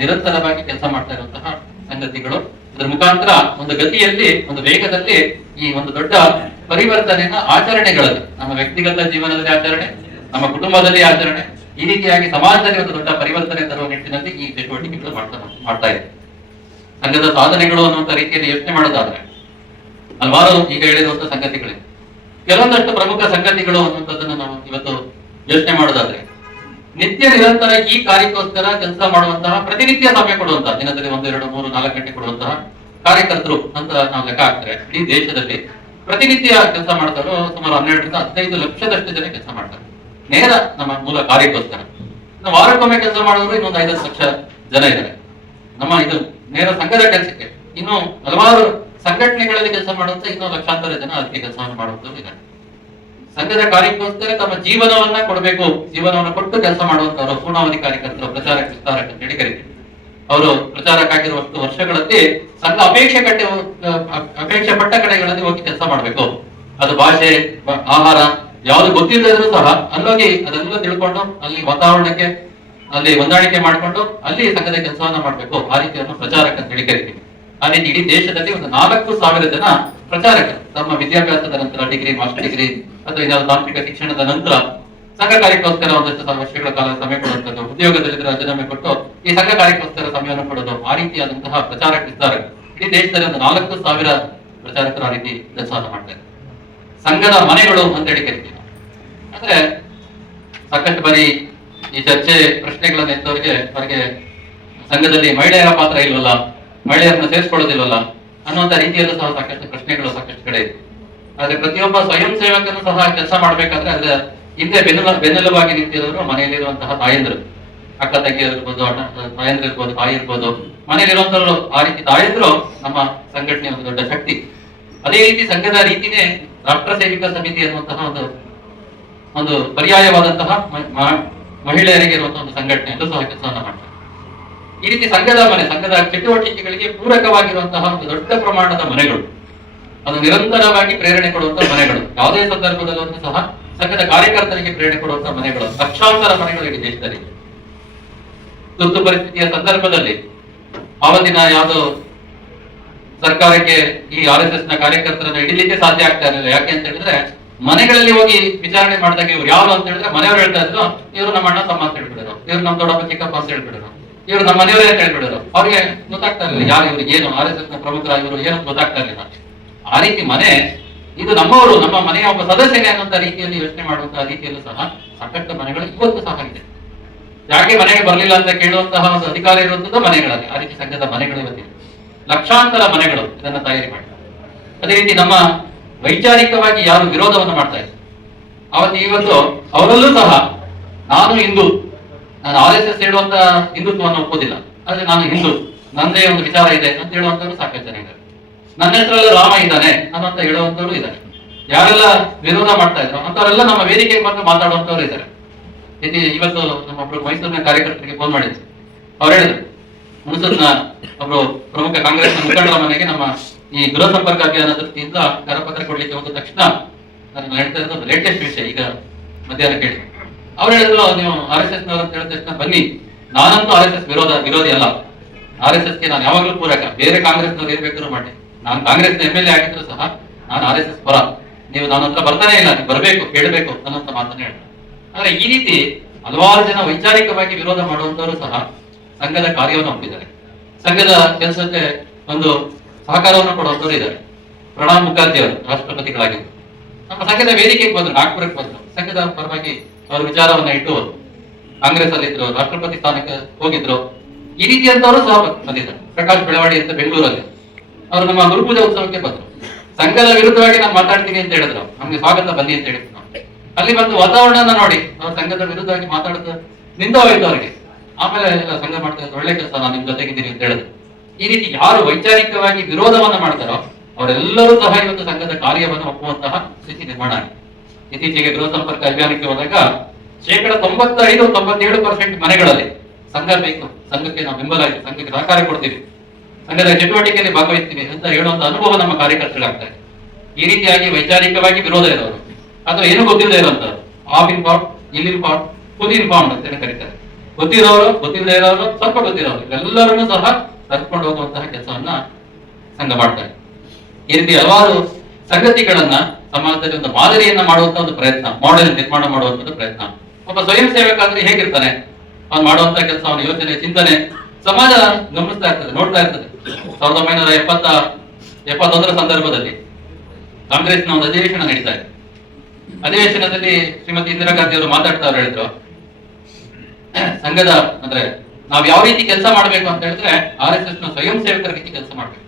ನಿರಂತರವಾಗಿ ಕೆಲಸ ಮಾಡ್ತಾ ಇರುವಂತಹ ಸಂಗತಿಗಳು. ಅದರ ಮುಖಾಂತರ ಒಂದು ಗತಿಯಲ್ಲಿ, ಒಂದು ವೇಗದಲ್ಲಿ ಈ ಒಂದು ದೊಡ್ಡ ಪರಿವರ್ತನೆಯನ್ನ ಆಚರಣೆಗಳಲ್ಲಿ, ನಮ್ಮ ವ್ಯಕ್ತಿಗತ ಜೀವನದಲ್ಲಿ ಆಚರಣೆ, ನಮ್ಮ ಕುಟುಂಬದಲ್ಲಿ ಆಚರಣೆ, ಈ ರೀತಿಯಾಗಿ ಸಮಾಜದಲ್ಲಿ ಒಂದು ದೊಡ್ಡ ಪರಿವರ್ತನೆ ತರುವ ನಿಟ್ಟಿನಲ್ಲಿ ಈ ಚಟುವಟಿಕೆಗಳು ಮಾಡ್ತಾ ಇದೆ. ಸಂಘದ ಸಾಧನೆಗಳು ಅನ್ನುವಂತ ರೀತಿಯಲ್ಲಿ ಯೋಚನೆ ಮಾಡೋದಾದ್ರೆ ಹಲವಾರು ಈಗ ಹೇಳಿರುವಂತಹ ಸಂಗತಿಗಳಿವೆ. ಕೆಲವೊಂದಷ್ಟು ಪ್ರಮುಖ ಸಂಗತಿಗಳು ಅನ್ನುವಂಥದ್ದನ್ನು ನಾವು ಇವತ್ತು ಯೋಚನೆ ಮಾಡೋದಾದ್ರೆ, ನಿತ್ಯ ನಿರಂತರ ಈ ಕಾರ್ಯಕ್ಕೋಸ್ಕರ ಕೆಲಸ ಮಾಡುವಂತಹ, ಪ್ರತಿನಿತ್ಯ ಸಮಯ ಕೊಡುವಂತಹ, ದಿನದಲ್ಲಿ 1, 2, 3, 4 ಗಂಟೆ ಕೊಡುವಂತಹ ಕಾರ್ಯಕರ್ತರು ಅಂತ ನಾವು ಲೆಕ್ಕ ಹಾಕ್ತಾರೆ. ಇಡೀ ದೇಶದಲ್ಲಿ ಪ್ರತಿನಿತ್ಯ ಕೆಲಸ ಮಾಡ್ತಾರೋ ಸುಮಾರು 12ರಿಂದ 15 ಲಕ್ಷದಷ್ಟು ಜನ ಕೆಲಸ ಮಾಡ್ತಾರೆ ನೇರ ನಮ್ಮ ಮೂಲ ಕಾರ್ಯಕ್ಕೋಸ್ಕರ. ವಾರಕ್ಕೊಮ್ಮೆ ಕೆಲಸ ಮಾಡೋರು ಇನ್ನೊಂದು 5 ಲಕ್ಷ ಜನ ಇದ್ದಾರೆ ನಮ್ಮ ಇದು ನೇರ ಸಂಘದ ಕೆಲಸಕ್ಕೆ. ಇನ್ನು ಹಲವಾರು ಸಂಘಟನೆಗಳಲ್ಲಿ ಕೆಲಸ ಮಾಡುವಂತ ಇನ್ನೂ ಲಕ್ಷಾಂತರ ಜನ ಅದಕ್ಕೆ ಕೆಲಸವನ್ನು ಮಾಡುವಂತವ್ರು ಇದ್ದಾರೆ. ಸಂಘದ ಕಾರ್ಯಕ್ಕೋಸ್ಕರ ತಮ್ಮ ಜೀವನವನ್ನ ಕೊಡಬೇಕು, ಜೀವನವನ್ನು ಕೊಟ್ಟು ಕೆಲಸ ಮಾಡುವಂತವರು ಪೂರ್ಣಾವಧಿ ಕಾರ್ಯಕರ್ತರು, ಪ್ರಚಾರಕ ವಿಸ್ತಾರಕ ಅಂತ ಹೇಳಿ ಕರೀತೀವಿ. ಅವರು ಪ್ರಚಾರಕ್ಕಾಗಿರುವಷ್ಟು ವರ್ಷಗಳಲ್ಲಿ ಸಂಘ ಅಪೇಕ್ಷೆ ಪಟ್ಟ ಕಡೆಗಳಲ್ಲಿ ಹೋಗಿ ಕೆಲಸ ಮಾಡಬೇಕು. ಅದು ಭಾಷೆ, ಆಹಾರ ಯಾವ್ದು ಗೊತ್ತಿಲ್ಲದ್ರು ಸಹ ಅಲ್ಲೋಗಿ ಅದೆಲ್ಲ ತಿಳ್ಕೊಂಡು ಅಲ್ಲಿ ವಾತಾವರಣಕ್ಕೆ ಅಲ್ಲಿ ಹೊಂದಾಣಿಕೆ ಮಾಡಿಕೊಂಡು ಅಲ್ಲಿ ಸಂಘದ ಕೆಲಸವನ್ನ ಮಾಡ್ಬೇಕು. ಆ ರೀತಿಯನ್ನು ಪ್ರಚಾರಕ ಅಂತ ಹೇಳಿ ಕರಿತೀವಿ. ಆ ರೀತಿ ಇಡೀ ದೇಶದಲ್ಲಿ ಒಂದು 4,000 ಜನ ಪ್ರಚಾರಕರು ತಮ್ಮ ವಿದ್ಯಾಭ್ಯಾಸದ ನಂತರ, ಡಿಗ್ರಿ, ಮಾಸ್ಟರ್ ಡಿಗ್ರಿ ಅಥವಾ ಏನಾದ್ರು ತಾಂತ್ರಿಕ ಶಿಕ್ಷಣದ ನಂತರ ಸಂಘ ಕಾರ್ಯಕ್ಕೋಸ್ಕರ ಒಂದಷ್ಟು ವರ್ಷಗಳ ಕಾಲ ಸಮಯ ಕೊಡುವಂಥದ್ದು, ಉದ್ಯೋಗದಲ್ಲಿ ರಾಜೀನಾಮೆ ಕೊಟ್ಟು ಈ ಸಂಘ ಕಾರ್ಯಕ್ಕೋಸ್ಕರ ಸಮಯವನ್ನು ಕೊಡೋದು, ಆ ರೀತಿಯಾದಂತಹ ಪ್ರಚಾರಕ ವಿಸ್ತಾರಕ ಇಡೀ ದೇಶದಲ್ಲಿ ಒಂದು 4,000 ಪ್ರಚಾರಕರು ಆ ರೀತಿ ಕೆಲಸವನ್ನು ಮಾಡ್ತಾರೆ. ಸಂಘದ ಮನೆಗಳು ಅಂತ ಹೇಳಿ ಕರಿತೀವಿ. ಅಂದ್ರೆ ಸಾಕಷ್ಟು ಬಾರಿ ಈ ಚರ್ಚೆ ಪ್ರಶ್ನೆಗಳನ್ನ ಎತ್ತವರಿಗೆ ಅವರಿಗೆ ಸಂಘದಲ್ಲಿ ಮಹಿಳೆಯರ ಪಾತ್ರ ಇಲ್ವಲ್ಲ, ಮಹಿಳೆಯರನ್ನ ಸೇರಿಸ್ಕೊಳ್ಳೋದಿಲ್ವಲ್ಲ ಅನ್ನುವಂತ ರೀತಿಯಲ್ಲೂ ಸಹ ಸಾಕಷ್ಟು ಪ್ರಶ್ನೆಗಳು ಸಾಕಷ್ಟು ಕಡೆ ಇದೆ. ಆದ್ರೆ ಪ್ರತಿಯೊಬ್ಬ ಸ್ವಯಂ ಸೇವಕನು ಸಹ ಕೆಲಸ ಮಾಡ್ಬೇಕಾದ್ರೆ ಅದರ ಹಿಂದೆ ಬೆನ್ನೆಲುಬಾಗಿ ನಿಂತಿರೋರು ಮನೆಯಲ್ಲಿರುವಂತಹ ತಾಯಂದ್ರು, ಅಕ್ಕ ತಂಗಿಯರು ಇರ್ಬೋದು, ತಾಯಂದ್ರು ಇರ್ಬೋದು, ತಾಯಿ ಇರ್ಬೋದು, ಮನೆಯಲ್ಲಿರುವಂತವ್ರು. ಆ ರೀತಿ ತಾಯಂದ್ರು ನಮ್ಮ ಸಂಘಟನೆ ಒಂದು ದೊಡ್ಡ ಶಕ್ತಿ. ಅದೇ ರೀತಿ ಸಂಘದ ರೀತಿನೇ ರಾಷ್ಟ್ರ ಸೇವಿಕಾ ಸಮಿತಿ ಅನ್ನುವಂತಹ ಒಂದು ಪರ್ಯಾಯವಾದಂತಹ ಮಹಿಳೆಯರಿಗೆ ಇರುವಂತಹ ಒಂದು ಸಂಘಟನೆಯಲ್ಲೂ ಸಹ ಕೆಲಸವನ್ನ ಮಾಡ್ತಾರೆ. ಈ ರೀತಿ ಸಂಘದ ಚಟುವಟಿಕೆಗಳಿಗೆ ಪೂರಕವಾಗಿರುವಂತಹ ಒಂದು ದೊಡ್ಡ ಪ್ರಮಾಣದ ಮನೆಗಳು, ಅದು ನಿರಂತರವಾಗಿ ಪ್ರೇರಣೆ ಕೊಡುವಂತಹ ಮನೆಗಳು, ಯಾವುದೇ ಸಂದರ್ಭದಲ್ಲೂ ಸಹ ಸಂಘದ ಕಾರ್ಯಕರ್ತರಿಗೆ ಪ್ರೇರಣೆ ಕೊಡುವಂತಹ ಮನೆಗಳು, ಲಕ್ಷಾಂತರ ಮನೆಗಳು ಇಡೀ ದೇಶದಲ್ಲಿ. ತುರ್ತು ಪರಿಸ್ಥಿತಿಯ ಸಂದರ್ಭದಲ್ಲಿ ಆವತ್ತಿನ ಯಾವುದು ಸರ್ಕಾರಕ್ಕೆ ಈ RSS ನ ಕಾರ್ಯಕರ್ತರನ್ನು ಹಿಡಿಲಿಕ್ಕೆ ಸಾಧ್ಯ ಆಗ್ತಾ ಇರಲಿಲ್ಲ. ಯಾಕೆ ಅಂತ ಹೇಳಿದ್ರೆ ಮನೆಗಳಲ್ಲಿ ಹೋಗಿ ವಿಚಾರಣೆ ಮಾಡಿದಾಗ ಇವ್ರು ಯಾರು ಅಂತ ಹೇಳಿದ್ರೆ ಮನೆಯವರು ಹೇಳ್ತಾ ಇದ್ರು, ಇವರು ನಮ್ಮ ಅಣ್ಣ ತಮ್ಮ ಅಂತ ಹೇಳ್ಬಿಡೋರು, ಇವ್ರು ನಮ್ಮ ದೊಡ್ಡಪ್ಪ ಚಿಕ್ಕಪ್ಪ ಅಂತ ಹೇಳ್ಬಿಡೋರು, ಇವ್ರು ನಮ್ಮ ಮನೆಯವರೇ ಅಂತ ಹೇಳ್ಬಿಡೋರು. ಅವ್ರಿಗೆ ಗೊತ್ತಾಗ್ತಾ ಇರಲಿಲ್ಲ ಯಾರು ಇವ್ರಿಗೆ ಏನು RSS ನ ಪ್ರಮುಖರ ಇವರು ಏನು ಗೊತ್ತಾಗ್ತಾ ಇರಲಿಲ್ಲ. ಆ ರೀತಿ ಮನೆ ಇದು ನಮ್ಮವರು, ನಮ್ಮ ಮನೆಯ ಒಬ್ಬ ಸದಸ್ಯನೇ ಅನ್ನುವಂತ ರೀತಿಯಲ್ಲಿ ಯೋಚನೆ ಮಾಡುವಂತಹ ರೀತಿಯಲ್ಲೂ ಸಹ ಸಾಕಷ್ಟು ಮನೆಗಳು ಇವತ್ತು ಸಹ ಇದೆ. ಯಾಕೆ ಮನೆಗೆ ಬರಲಿಲ್ಲ ಅಂತ ಕೇಳುವಂತಹ ಒಂದು ಅಧಿಕಾರ ಇರುವಂತದ್ದು ಮನೆಗಳಲ್ಲಿ. ಆ ರೀತಿ ಸಂಘದ ಮನೆಗಳು ಇವತ್ತಿದೆ, ಲಕ್ಷಾಂತರ ಮನೆಗಳು ಇದನ್ನ ತಯಾರಿ ಮಾಡಿ. ಅದೇ ರೀತಿ ನಮ್ಮ ವೈಚಾರಿಕವಾಗಿ ಯಾರು ವಿರೋಧವನ್ನು ಮಾಡ್ತಾ ಇದ್ದಾರೆ ಇವತ್ತು ಅವರಲ್ಲೂ ಸಹ ನಾನು ಹಿಂದೂ, ನಾನು RSS ಹೇಳುವಂತ ಹಿಂದುತ್ವವನ್ನು ಒಪ್ಪೋದಿಲ್ಲ, ಆದ್ರೆ ನಾನು ಹಿಂದೂ, ನಂದೇ ಒಂದು ವಿಚಾರ ಇದೆ ಅಂತ ಹೇಳುವಂತವ್ರು ಸಾಕಷ್ಟು ಜನ ಇದ್ದಾರೆ. ನನ್ನ ಹೆಸರಲ್ಲಿ ರಾಮ ಇದ್ದಾನೆ ಅನ್ನೋಂತ ಹೇಳುವಂತವ್ರು ಇದ್ದಾರೆ. ಯಾರೆಲ್ಲ ವಿರೋಧ ಮಾಡ್ತಾ ಇದ್ರು ಅಂತವರೆಲ್ಲ ನಮ್ಮ ವೇದಿಕೆಗೆ ಬಂದು ಮಾತಾಡುವಂತವ್ರು ಇದ್ದಾರೆ. ಇವತ್ತು ನಮ್ಮ ಒಬ್ರು ಮೈಸೂರಿನ ಕಾರ್ಯಕರ್ತರಿಗೆ ಫೋನ್ ಮಾಡಿದ್ರು. ಅವ್ರು ಹೇಳಿದ್ರು, ಹುಣಸೂರಿನ ಒಬ್ರು ಪ್ರಮುಖ ಕಾಂಗ್ರೆಸ್ ಮುಖಂಡರ ಮನೆಗೆ ನಮ್ಮ ಈ ಗೃಹ ಸಂಪರ್ಕ ಅಭಿಯಾನ ದೃಷ್ಟಿಯಿಂದ ಕರಪತ್ರ ಕೊಡ್ಲಿಕ್ಕೆ ಹೋದ ತಕ್ಷಣ ನಾನು ಹೇಳ್ತಾ ಇರೋದು ಲೇಟೆಸ್ಟ್ ವಿಷಯ ಈಗ ಮಧ್ಯಾಹ್ನ ಕೇಳಿ ಅವ್ರು ಹೇಳಿದ್ರು, ನೀವು RSS ನವರು ಅಂತ ಹೇಳಿದ ತಕ್ಷಣ ಬನ್ನಿ, ನಾನಂತೂ RSS ವಿರೋಧಿ ಅಲ್ಲ. RSS ಗೆ ನಾನು ಯಾವಾಗ್ಲೂ ಪೂರಕ. ಬೇರೆ ಕಾಂಗ್ರೆಸ್ನವ್ರು ಏನ್ ಬೇಕಾದ್ರೂ ಮಾಡಿ, ನಾನು ಕಾಂಗ್ರೆಸ್ MLA ಆಗಿದ್ರು ಸಹ ನಾನು RSS ಪರ. ನೀವು ನನ್ನ ಹತ್ರ ಬರ್ತಾನೆ ಇಲ್ಲ, ನೀವು ಬರ್ಬೇಕು, ಕೇಳಬೇಕು ಅನ್ನೋಂತ ಮಾತನ್ನ ಹೇಳ್ತಾರೆ. ಆದ್ರೆ ಈ ರೀತಿ ಹಲವಾರು ಜನ ವೈಚಾರಿಕವಾಗಿ ವಿರೋಧ ಮಾಡುವಂತವರು ಸಹ ಸಂಘದ ಕಾರ್ಯವನ್ನು ಒಪ್ಪಿದ್ದಾರೆ. ಸಂಘದ ಕೆಲಸಕ್ಕೆ ಒಂದು ಸಹಕಾರವನ್ನು ಕೊಡುವಂತವ್ರು ಇದ್ದಾರೆ. ಪ್ರಣಬ್ ಮುಖರ್ಜಿ ಅವರು ರಾಷ್ಟ್ರಪತಿಗಳಾಗಿದ್ದರು. ನಮ್ಮ ಸಂಘದ ವೇದಿಕೆಗೆ ಬಂದ್ರು, ನಾಗ್ಪುರಕ್ಕೆ ಬಂದ್ರು. ಸಂಘದ ಪರವಾಗಿ ಅವರ ವಿಚಾರವನ್ನ ಇಟ್ಟು ಕಾಂಗ್ರೆಸ್ ಅಲ್ಲಿ ಇದ್ರು, ರಾಷ್ಟ್ರಪತಿ ಸ್ಥಾನಕ್ಕೆ ಹೋಗಿದ್ರು. ಈ ರೀತಿಯಂತವರು ಸಹ ಬಂದಿದ್ದಾರೆ. ಪ್ರಕಾಶ್ ಬೆಳವಾಡಿ ಅಂತ ಬೆಂಗಳೂರಲ್ಲಿ ಅವರು ನಮ್ಮ ಗುರುಪೂಜಾ ಉತ್ಸವಕ್ಕೆ ಬಂದ್ರು. ಸಂಘದ ವಿರುದ್ಧವಾಗಿ ನಾನು ಮಾತಾಡ್ತೀನಿ ಅಂತ ಹೇಳಿದ್ರು. ನಮ್ಗೆ ಸ್ವಾಗತ ಬನ್ನಿ ಅಂತ ಹೇಳಿದ್ರು. ಅಲ್ಲಿ ಬಂದು ವಾತಾವರಣ ನೋಡಿ ಅವ್ರ ಸಂಘದ ವಿರುದ್ಧವಾಗಿ ಮಾತಾಡೋದು ನಿಂದ ಹೋಯ್ತು ಅವರಿಗೆ. ಆಮೇಲೆ ಎಲ್ಲ ಸಂಘ ಮಾಡ್ತಾ ಇದ್ರು, ಒಳ್ಳೆ ಕೆಲಸ, ನಾನು ನಿಮ್ ಜೊತೆಗಿದ್ದೀನಿ ಅಂತ ಹೇಳಿದ್ರು. ಈ ರೀತಿ ಯಾರು ವೈಚಾರಿಕವಾಗಿ ವಿರೋಧವನ್ನ ಮಾಡ್ತಾರೋ ಅವರೆಲ್ಲರೂ ಸಹ ಇವತ್ತು ಸಂಘದ ಕಾರ್ಯವನ್ನು ಒಪ್ಪುವಂತಹ ಸ್ಥಿತಿ ನಿರ್ಮಾಣ ಆಗಿದೆ. ಇತ್ತೀಚೆಗೆ ಗೃಹ ಸಂಪರ್ಕ ಅಭಿಯಾನಕ್ಕೆ ಹೋದಾಗ 95-97% ಮನೆಗಳಲ್ಲಿ ಸಂಘ ಬೇಕು, ಸಂಘಕ್ಕೆ ನಾವು ಬೆಂಬಲ ಇದೆ, ಸಂಘಕ್ಕೆ ಸಹಕಾರ ಕೊಡ್ತೀವಿ, ಸಂಘದ ಚಟುವಟಿಕೆಯಲ್ಲಿ ಭಾಗವಹಿಸ್ತೀವಿ ಅಂತ ಹೇಳುವಂತ ಅನುಭವ ನಮ್ಮ ಕಾರ್ಯಕರ್ತರಾಗ್ತಾ ಇದೆ. ಈ ರೀತಿಯಾಗಿ ವೈಚಾರಿಕವಾಗಿ ವಿರೋಧ ಇರೋರು ಅಥವಾ ಏನು ಗೊತ್ತಿಲ್ಲದೆ ಇರುವಂತವ್ರು, ಆಫ್ ಇನ್ಫಾರ್ಮ್, ಇಲ್ ಇನ್ಫಾರ್ಮ್, ಫುಲ್ ಇನ್ಫಾರ್ಮ್ ಅಂತ ಕರೀತಾರೆ. ಗೊತ್ತಿರೋರು, ಗೊತ್ತಿಲ್ಲದೆ ಇರೋರು, ಸ್ವಲ್ಪ ಗೊತ್ತಿರೋರು, ಎಲ್ಲರನ್ನೂ ಸಹ ಕರ್ಕೊಂಡು ಹೋಗುವಂತಹ ಕೆಲಸವನ್ನ ಸಂಘ ಮಾಡ್ತಾರೆ. ಈ ರೀತಿ ಹಲವಾರು ಸಂಗತಿಗಳನ್ನ ಸಮಾಜದಲ್ಲಿ ಒಂದು ಮಾದರಿಯನ್ನ ಮಾಡುವಂತ ಒಂದು ಪ್ರಯತ್ನ, ಮಾಡೆಲ್ ನಿರ್ಮಾಣ ಮಾಡುವಂತ ಪ್ರಯತ್ನ. ಒಬ್ಬ ಸ್ವಯಂ ಸೇವಕ ಅಂದ್ರೆ ಹೇಗಿರ್ತಾನೆ, ಅವ್ನು ಮಾಡುವಂತ ಕೆಲಸ, ಅವನ ಯೋಚನೆ, ಚಿಂತನೆ ಸಮಾಜ ಗಮನಿಸ್ತಾ ಇರ್ತದೆ, ನೋಡ್ತಾ ಇರ್ತದೆ. 1971ರ ಸಂದರ್ಭದಲ್ಲಿ ಕಾಂಗ್ರೆಸ್ನ ಒಂದು ಅಧಿವೇಶನ ನಡೀತಾ ಇದೆ. ಅಧಿವೇಶನದಲ್ಲಿ ಶ್ರೀಮತಿ ಇಂದಿರಾ ಗಾಂಧಿ ಅವರು ಮಾತಾಡ್ತಾ ಅವ್ರು ಹೇಳಿದ್ರು, ಸಂಘದ ಅಂದ್ರೆ ನಾವ್ ಯಾವ ರೀತಿ ಕೆಲಸ ಮಾಡ್ಬೇಕು ಅಂತ ಹೇಳಿದ್ರೆ RSS ನ ಸ್ವಯಂ ಸೇವಕರ ರೀತಿ ಕೆಲಸ ಮಾಡ್ಬೇಕು.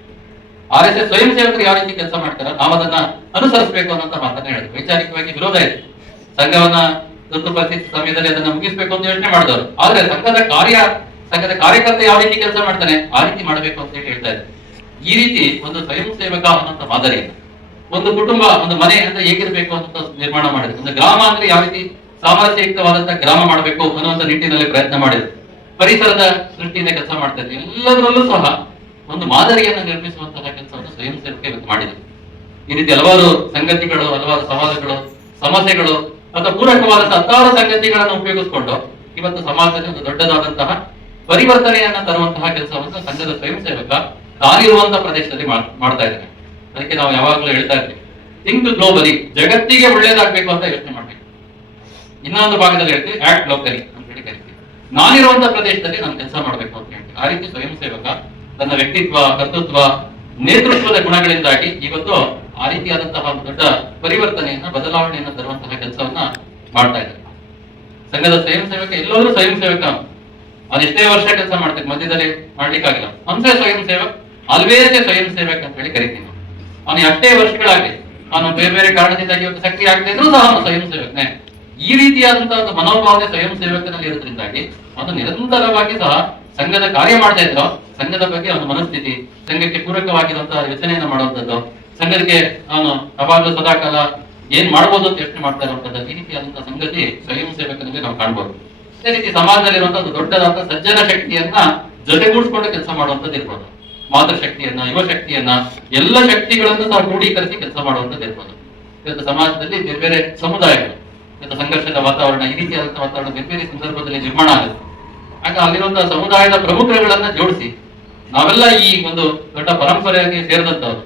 RSS ಸ್ವಯಂ ಸೇವಕರು ಯಾವ ರೀತಿ ಕೆಲಸ ಮಾಡ್ತಾರ ನಾವು ಅದನ್ನ ಅನುಸರಿಸಬೇಕು ಅನ್ನೋಂತ ಮಾತನ್ನ ಹೇಳಿದ್ರು. ವೈಚಾರಿಕವಾಗಿ ವಿರೋಧ ಇದೆ. ಸಂಘವನ್ನ ತುರ್ತುಪರಿಸ್ಥಿತಿ ಸಮಯದಲ್ಲಿ ಅದನ್ನ ಮುಗಿಸ್ಬೇಕು ಅಂತ ಯೋಚನೆ ಮಾಡಿದವರು. ಆದ್ರೆ ಸಂಘದ ಕಾರ್ಯಕರ್ತ ಯಾವ ರೀತಿ ಕೆಲಸ ಮಾಡ್ತಾನೆ ಆ ರೀತಿ ಮಾಡಬೇಕು ಅಂತ ಹೇಳಿ ಹೇಳ್ತಾ ಇದ್ದಾರೆ. ಈ ರೀತಿ ಒಂದು ಸ್ವಯಂ ಸೇವಕ ಅನ್ನೋಂತ ಮಾದರಿ, ಒಂದು ಕುಟುಂಬ, ಒಂದು ಮನೆ ಅಂದ್ರೆ ಹೇಗಿರ್ಬೇಕು ಅಂತ ನಿರ್ಮಾಣ ಮಾಡಿದ್ರು. ಒಂದು ಗ್ರಾಮ ಅಂದ್ರೆ ಯಾವ ರೀತಿ ಸಾಮರಸ್ಯಯುಕ್ತವಾದಂತಹ ಗ್ರಾಮ ಮಾಡಬೇಕು ಅನ್ನುವಂತ ನಿಟ್ಟಿನಲ್ಲಿ ಪ್ರಯತ್ನ ಮಾಡಿದ್ರು. ಪರಿಸರದ ದೃಷ್ಟಿಯಿಂದ ಕೆಲಸ ಮಾಡ್ತಾ ಇದ್ರು. ಎಲ್ಲದರಲ್ಲೂ ಸಹ ಒಂದು ಮಾದರಿಯನ್ನು ನಿರ್ಮಿಸುವಂತಹ ಕೆಲಸವನ್ನು ಸ್ವಯಂ ಸೇವಕ ಇವತ್ತು ಮಾಡಿದೆ. ಈ ರೀತಿ ಹಲವಾರು ಸಂಗತಿಗಳು, ಹಲವಾರು ಸವಾಲುಗಳು, ಸಮಸ್ಯೆಗಳು ಅಥವಾ ಪೂರಕವಾದ ಹತ್ತಾರು ಸಂಗತಿಗಳನ್ನು ಉಪಯೋಗಿಸಿಕೊಂಡು ಇವತ್ತು ಸಮಾಜದಲ್ಲಿ ಒಂದು ದೊಡ್ಡದಾದಂತಹ ಪರಿವರ್ತನೆಯನ್ನ ತರುವಂತಹ ಕೆಲಸವನ್ನು ಸಂಘದ ಸ್ವಯಂ ಸೇವಕ ತಾನಿರುವಂತಹ ಪ್ರದೇಶದಲ್ಲಿ ಮಾಡ್ತಾ ಇದ್ದಾನೆ. ಅದಕ್ಕೆ ನಾವು ಯಾವಾಗಲೂ ಹೇಳ್ತಾ ಇರ್ತೀವಿ, ಥಿಂಕ್ ಗ್ಲೋಬಲಿ, ಜಗತ್ತಿಗೆ ಒಳ್ಳೇದಾಗ್ಬೇಕು ಅಂತ ಯೋಚನೆ ಮಾಡ್ಬೇಕು. ಇನ್ನೊಂದು ಭಾಗದಲ್ಲಿ ಹೇಳ್ತೀವಿ ಆಕ್ಟ್ ಲೋಕಲಿ ಅಂತ ಹೇಳಿ ಕರಿತೀವಿ. ನಾನಿರುವಂತಹ ಪ್ರದೇಶದಲ್ಲಿ ನಾನು ಕೆಲಸ ಮಾಡ್ಬೇಕು ಅಂತ ಹೇಳ್ತೀವಿ. ಆ ರೀತಿ ಸ್ವಯಂ ಸೇವಕ ತನ್ನ ವ್ಯಕ್ತಿತ್ವ, ಕರ್ತೃತ್ವ, ನೇತೃತ್ವದ ಗುಣಗಳಿಂದಾಗಿ ಇವತ್ತು ಆ ರೀತಿಯಾದಂತಹ ಒಂದು ದೊಡ್ಡ ಪರಿವರ್ತನೆಯನ್ನ, ಬದಲಾವಣೆಯನ್ನು ತರುವಂತಹ ಕೆಲಸವನ್ನ ಮಾಡ್ತಾ ಇದ್ದಾರೆ. ಸಂಘದ ಸ್ವಯಂ ಸೇವಕ ಎಲ್ಲರೂ ಸ್ವಯಂ ಸೇವಕ. ಅದೆಷ್ಟೇ ವರ್ಷ ಕೆಲಸ ಮಾಡ್ತಾರೆ, ಮಧ್ಯದಲ್ಲಿ ಮಾಡ್ಲಿಕ್ಕಾಗಿಲ್ಲ. ಒಂದೇ ಸ್ವಯಂ ಸೇವಕ, ಅಲ್ವೇಸ್ ಸ್ವಯಂ ಸೇವಕ ಅಂತ ಹೇಳಿ ಕರಿತೀವಿ. ಅವನು ಎಷ್ಟೇ ವರ್ಷಗಳಾಗಲಿ, ಅವನು ಬೇರೆ ಬೇರೆ ಕಾರಣದಿಂದಾಗಿ ಇವತ್ತು ಸಕ್ರಿಯ ಆಗದೆ ಇದ್ರೂ ಸಹ ಅವನು ಸ್ವಯಂ ಸೇವಕನೇ. ಈ ರೀತಿಯಾದಂತಹ ಒಂದು ಮನೋಭಾವನೆ ಸ್ವಯಂ ಸೇವಕನಲ್ಲಿ ಇರೋದ್ರಿಂದಾಗಿ ಅವನು ನಿರಂತರವಾಗಿ ಸಹ ಸಂಘದ ಕಾರ್ಯ ಮಾಡ್ತಾ ಇದ್ರು. ಸಂಘದ ಬಗ್ಗೆ ಅವನ ಮನಸ್ಥಿತಿ, ಸಂಘಕ್ಕೆ ಪೂರಕವಾಗಿರುವಂತಹ ಯೋಚನೆಯನ್ನ ಮಾಡುವಂಥದ್ದು, ಸಂಘಕ್ಕೆ ಅವನು ಯಾವಾಗಲೂ ಸದಾಕಾಲ ಏನ್ ಮಾಡ್ಬೋದು ಅಂತ ಯೋಚನೆ ಮಾಡ್ತಾ ಇರುವಂತದ್ದು, ಈ ರೀತಿಯಾದಂತಹ ಸಂಗತಿ ಸ್ವಯಂ ಸೇವಕನಲ್ಲಿ ನಾವು ಕಾಣ್ಬೋದು. ಅದೇ ರೀತಿ ಸಮಾಜದಲ್ಲಿರುವಂತಹ ಒಂದು ದೊಡ್ಡದಾದ ಸಜ್ಜನ ಶಕ್ತಿಯನ್ನ ಜೊತೆಗೂಡಿಸ್ಕೊಂಡು ಕೆಲಸ ಮಾಡುವಂಥದ್ದು ಇರ್ಬೋದು. ಮಾತೃಶಕ್ತಿಯನ್ನ, ಯುವ ಶಕ್ತಿಯನ್ನ, ಎಲ್ಲ ಶಕ್ತಿಗಳನ್ನು ಸಹ ಕ್ರೋಢೀಕರಿಸಿ ಕೆಲಸ ಮಾಡುವಂಥದ್ದು ಇರ್ಬೋದು. ಇವತ್ತು ಸಮಾಜದಲ್ಲಿ ಬೇರೆ ಬೇರೆ ಸಮುದಾಯಗಳು, ಇವತ್ತು ಸಂಘರ್ಷದ ವಾತಾವರಣ, ಈ ರೀತಿಯಾದಂತಹ ವಾತಾವರಣ ಬೇರೆ ಬೇರೆ ಸಂದರ್ಭದಲ್ಲಿ ನಿರ್ಮಾಣ ಆಗುತ್ತೆ. ಆಗ ಅಲ್ಲಿರುವಂತಹ ಸಮುದಾಯದ ಪ್ರಮುಖರುಗಳನ್ನ ಜೋಡಿಸಿ ನಾವೆಲ್ಲ ಈ ಒಂದು ದೊಡ್ಡ ಪರಂಪರೆಯಾಗಿ ಸೇರಿದಂತವ್ರು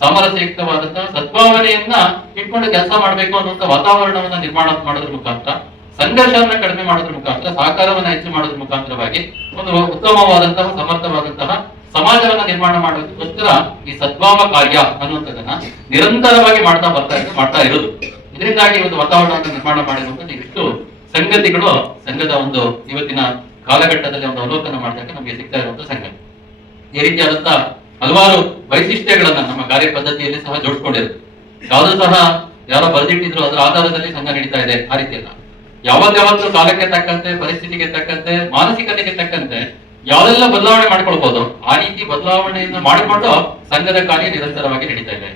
ಸಾಮರಸ್ಯಯುಕ್ತವಾದಂತಹ ಸದ್ಭಾವನೆಯನ್ನ ಇಟ್ಕೊಂಡು ಕೆಲಸ ಮಾಡಬೇಕು ಅನ್ನುವಂತ ವಾತಾವರಣವನ್ನ ನಿರ್ಮಾಣ ಮಾಡೋದ್ರ ಮುಖಾಂತರ, ಸಂಘರ್ಷವನ್ನ ಕಡಿಮೆ ಮಾಡೋದ್ರ ಮುಖಾಂತರ, ಸಹಕಾರವನ್ನ ಹೆಚ್ಚು ಮಾಡೋದ್ರ ಮುಖಾಂತರವಾಗಿ ಒಂದು ಉತ್ತಮವಾದಂತಹ, ಸಮರ್ಥವಾದಂತಹ ಸಮಾಜವನ್ನ ನಿರ್ಮಾಣ ಮಾಡೋದಕ್ಕೋಸ್ಕರ ಈ ಸದ್ಭಾವ ಕಾರ್ಯ ಅನ್ನುವಂಥದ್ದನ್ನ ನಿರಂತರವಾಗಿ ಮಾಡ್ತಾ ಇರೋದು. ಇದರಿಂದಾಗಿ ಒಂದು ವಾತಾವರಣವನ್ನು ನಿರ್ಮಾಣ ಮಾಡಿರುವಂತಹ ಇಷ್ಟು ಸಂಗತಿಗಳು ಸಂಘದ ಒಂದು ಇವತ್ತಿನ ಕಾಲಘಟ್ಟದಲ್ಲಿ ಒಂದು ಅವಲೋಕನ ಮಾಡಿದಾಗ ನಮಗೆ ಸಿಗ್ತಾ ಇರುವಂತಹ ಸಂಗತಿ. ಈ ರೀತಿಯಾದಂತಹ ಹಲವಾರು ವೈಶಿಷ್ಟ್ಯಗಳನ್ನ ನಮ್ಮ ಕಾರ್ಯ ಪದ್ಧತಿಯಲ್ಲಿ ಸಹ ಜೋಡಿಸ್ಕೊಂಡಿರುತ್ತೆ. ಯಾವುದು ಸಹ ಯಾರೋ ಬರೆದಿಟ್ಟಿದ್ರು ಅದರ ಆಧಾರದಲ್ಲಿ ಸಂಘ ನಡೀತಾ ಇದೆ ಆ ರೀತಿ ಅಲ್ಲ. ಯಾವತ್ತು ಕಾಲಕ್ಕೆ ತಕ್ಕಂತೆ, ಪರಿಸ್ಥಿತಿಗೆ ತಕ್ಕಂತೆ, ಮಾನಸಿಕತೆಗೆ ತಕ್ಕಂತೆ ಯಾವೆಲ್ಲ ಬದಲಾವಣೆ ಮಾಡ್ಕೊಳ್ಬಹುದು ಆ ರೀತಿ ಬದಲಾವಣೆಯನ್ನು ಮಾಡಿಕೊಂಡು ಸಂಘದ ಕಾರ್ಯ ನಿರಂತರವಾಗಿ ನಡೀತಾ ಇದೆ.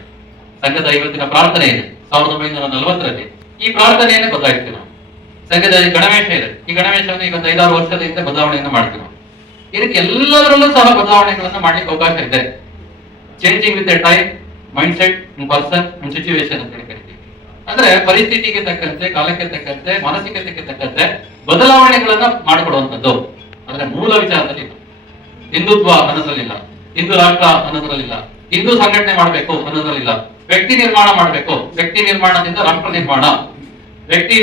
ಸಂಘದ ಇವತ್ತಿನ ಪ್ರಾರ್ಥನೆ ಇದೆ 1940ರಲ್ಲಿ. ಈ ಪ್ರಾರ್ಥನೆಯನ್ನೇ ಬದಲಾಯಿಸ್ತೀವಿ ನಾವು. ಸಂಘದಲ್ಲಿ ಗಣವೇಶ ಇದೆ, ಈ ಗಣವೇಶವನ್ನು ಈಗ 5-6 ವರ್ಷದ ಹಿಂದೆ ಬದಲಾವಣೆಯನ್ನು ಮಾಡ್ತೀವಿ ನಾವು. ಈ ರೀತಿ ಎಲ್ಲದರಲ್ಲೂ ಸಹ ಬದಲಾವಣೆಗಳನ್ನ ಮಾಡ್ಲಿಕ್ಕೆ ಅವಕಾಶ ಇದೆ. Changing with A time, mind set, person and situation ಅಂತ ಕರಿತೀವಿ. ಅಂದ್ರೆ ಪರಿಸ್ಥಿತಿಗೆ ತಕ್ಕಂತೆ, ಕಾಲಕ್ಕೆ ತಕ್ಕಂತೆ, ಮಾನಸಿಕತೆಗೆ ತಕ್ಕಂತೆ ಬದಲಾವಣೆಗಳನ್ನ ಮಾಡಿಕೊಡುವಂಥದ್ದು. ಅಂದ್ರೆ ಮೂಲ ವಿಚಾರದಲ್ಲಿ ಹಿಂದುತ್ವ ಅನ್ನೋದ್ರಲ್ಲಿಲ್ಲ, ಹಿಂದೂ ರಾಷ್ಟ್ರ ಅನ್ನೋದ್ರಲ್ಲಿಲ್ಲ, ಹಿಂದೂ ಸಂಘಟನೆ ಮಾಡಬೇಕು ಅನ್ನೋದ್ರಲ್ಲಿಲ್ಲ. ವ್ಯಕ್ತಿ ನಿರ್ಮಾಣ ಮಾಡಬೇಕು, ವ್ಯಕ್ತಿ ನಿರ್ಮಾಣದಿಂದ ರಾಷ್ಟ್ರ ನಿರ್ಮಾಣ, ವ್ಯಕ್ತಿ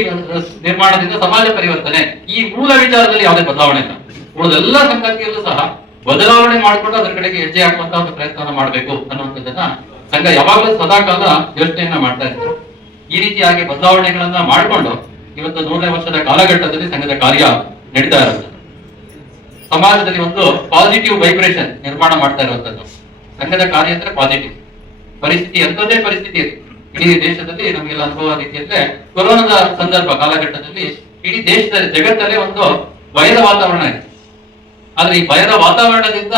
ನಿರ್ಮಾಣದಿಂದ ಸಮಾಜ ಪರಿವರ್ತನೆ, ಈ ಮೂಲ ವಿಚಾರದಲ್ಲಿ ಯಾವುದೇ ಬದಲಾವಣೆ ಇಲ್ಲ. ಉಳಿದೆಲ್ಲ ಸಂಗತಿಯಲ್ಲೂ ಸಹ ಬದಲಾವಣೆ ಮಾಡಿಕೊಂಡು ಅದರ ಕಡೆಗೆ ಹೆಜ್ಜೆ ಹಾಕುವಂತಹ ಒಂದು ಪ್ರಯತ್ನ ಮಾಡಬೇಕು ಅನ್ನುವಂಥದ್ದನ್ನ ಸಂಘ ಯಾವಾಗಲೂ ಸದಾಕಾಲ ಯೋಚನೆಯನ್ನ ಮಾಡ್ತಾ ಇತ್ತು. ಈ ರೀತಿಯಾಗಿ ಬದಲಾವಣೆಗಳನ್ನ ಮಾಡಿಕೊಂಡು ಇವತ್ತು 100ನೇ ವರ್ಷದ ಕಾಲಘಟ್ಟದಲ್ಲಿ ಸಂಘದ ಕಾರ್ಯ ನಡೀತಾ ಇರುತ್ತದೆ. ಸಮಾಜದಲ್ಲಿ ಒಂದು ಪಾಸಿಟಿವ್ ವೈಬ್ರೇಷನ್ ನಿರ್ಮಾಣ ಮಾಡ್ತಾ ಇರುವಂತದ್ದು. ಸಂಘದ ಕಾರ್ಯ ಅಂದ್ರೆ ಪಾಸಿಟಿವ್. ಪರಿಸ್ಥಿತಿ ಎಂಥದೇ ಪರಿಸ್ಥಿತಿ ಇಡೀ ದೇಶದಲ್ಲಿ ನಮಗೆಲ್ಲ ಅನುಭವ ರೀತಿಯಲ್ಲೇ ಕೊರೋನಾದ ಸಂದರ್ಭ ಕಾಲಘಟ್ಟದಲ್ಲಿ ಇಡೀ ದೇಶದಲ್ಲಿ, ಜಗತ್ತಲ್ಲೇ ಒಂದು ಭಯದ ವಾತಾವರಣ ಇದೆ. ಆದ್ರೆ ಈ ಭಯದ ವಾತಾವರಣದಿಂದ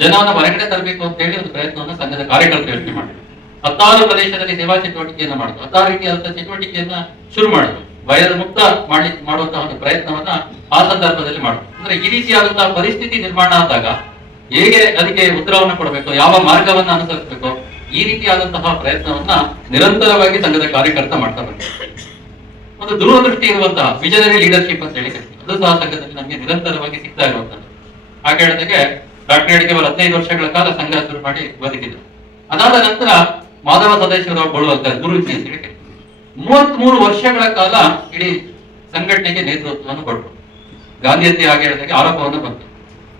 ಜನವನ್ನ ಹೊರಗಡೆ ತರಬೇಕು ಅಂತ ಹೇಳಿ ಒಂದು ಪ್ರಯತ್ನವನ್ನು ಸಂಘದ ಕಾರ್ಯಕರ್ತರು ಯೋಚನೆ ಮಾಡಿದ್ರು. 16 ಪ್ರದೇಶದಲ್ಲಿ ಸೇವಾ ಚಟುವಟಿಕೆಯನ್ನ ಮಾಡಿದ್ರು, 16 ರೀತಿಯಾದಂತಹ ಚಟುವಟಿಕೆಯನ್ನ ಶುರು ಮಾಡಿದ್ರು. ಭಯದ ಮುಕ್ತ ಮಾಡುವಂತಹ ಒಂದು ಪ್ರಯತ್ನವನ್ನ ಆ ಸಂದರ್ಭದಲ್ಲಿ ಮಾಡಿದ್ರು. ಅಂದ್ರೆ ಈ ರೀತಿಯಾದಂತಹ ಪರಿಸ್ಥಿತಿ ನಿರ್ಮಾಣ ಆದಾಗ ಹೇಗೆ ಅದಕ್ಕೆ ಉತ್ತರವನ್ನು ಕೊಡಬೇಕು, ಯಾವ ಮಾರ್ಗವನ್ನ ಅನುಸರಿಸಬೇಕು, ಈ ರೀತಿಯಾದಂತಹ ಪ್ರಯತ್ನವನ್ನ ನಿರಂತರವಾಗಿ ಸಂಘದ ಕಾರ್ಯಕರ್ತ ಮಾಡ್ತಾ ಬರ್ತಾರೆ. ಒಂದು ದೂರದೃಷ್ಟಿ ಇರುವಂತಹ ವಿಜನರಿ ಲೀಡರ್ಶಿಪ್ ಅಂತ ಹೇಳಿ ಕರಿತೀವಿ. ಅದು ಸಹ ಸಂಘದಲ್ಲಿ ನಮಗೆ ನಿರಂತರವಾಗಿ ಸಿಗ್ತಾ ಇರುವಂತದ್ದು. ಹಾಗೆ ಹೇಳಿದಾಗೆ ಡಾಕ್ಟರ್ ಅಡಿಗೆವರು 15 ವರ್ಷಗಳ ಕಾಲ ಸಂಘ ಶುರು ಮಾಡಿ ಬದುಕಿದ್ರು. ಅದಾದ ನಂತರ ಮಾಧವ ಸದಾಶಿವರ ಬಳುವಂತ ಗುರುಜಿ ಅಂತ ಹೇಳಿ 33 ವರ್ಷಗಳ ಕಾಲ ಇಡೀ ಸಂಘಟನೆಗೆ ನೇತೃತ್ವವನ್ನು ಕೊಟ್ಟರು. ಗಾಂಧಿಯಂತೆ ಹಾಗೆ ಹೇಳಿದಾಗೆ ಆರೋಪವನ್ನು ಬಂತು.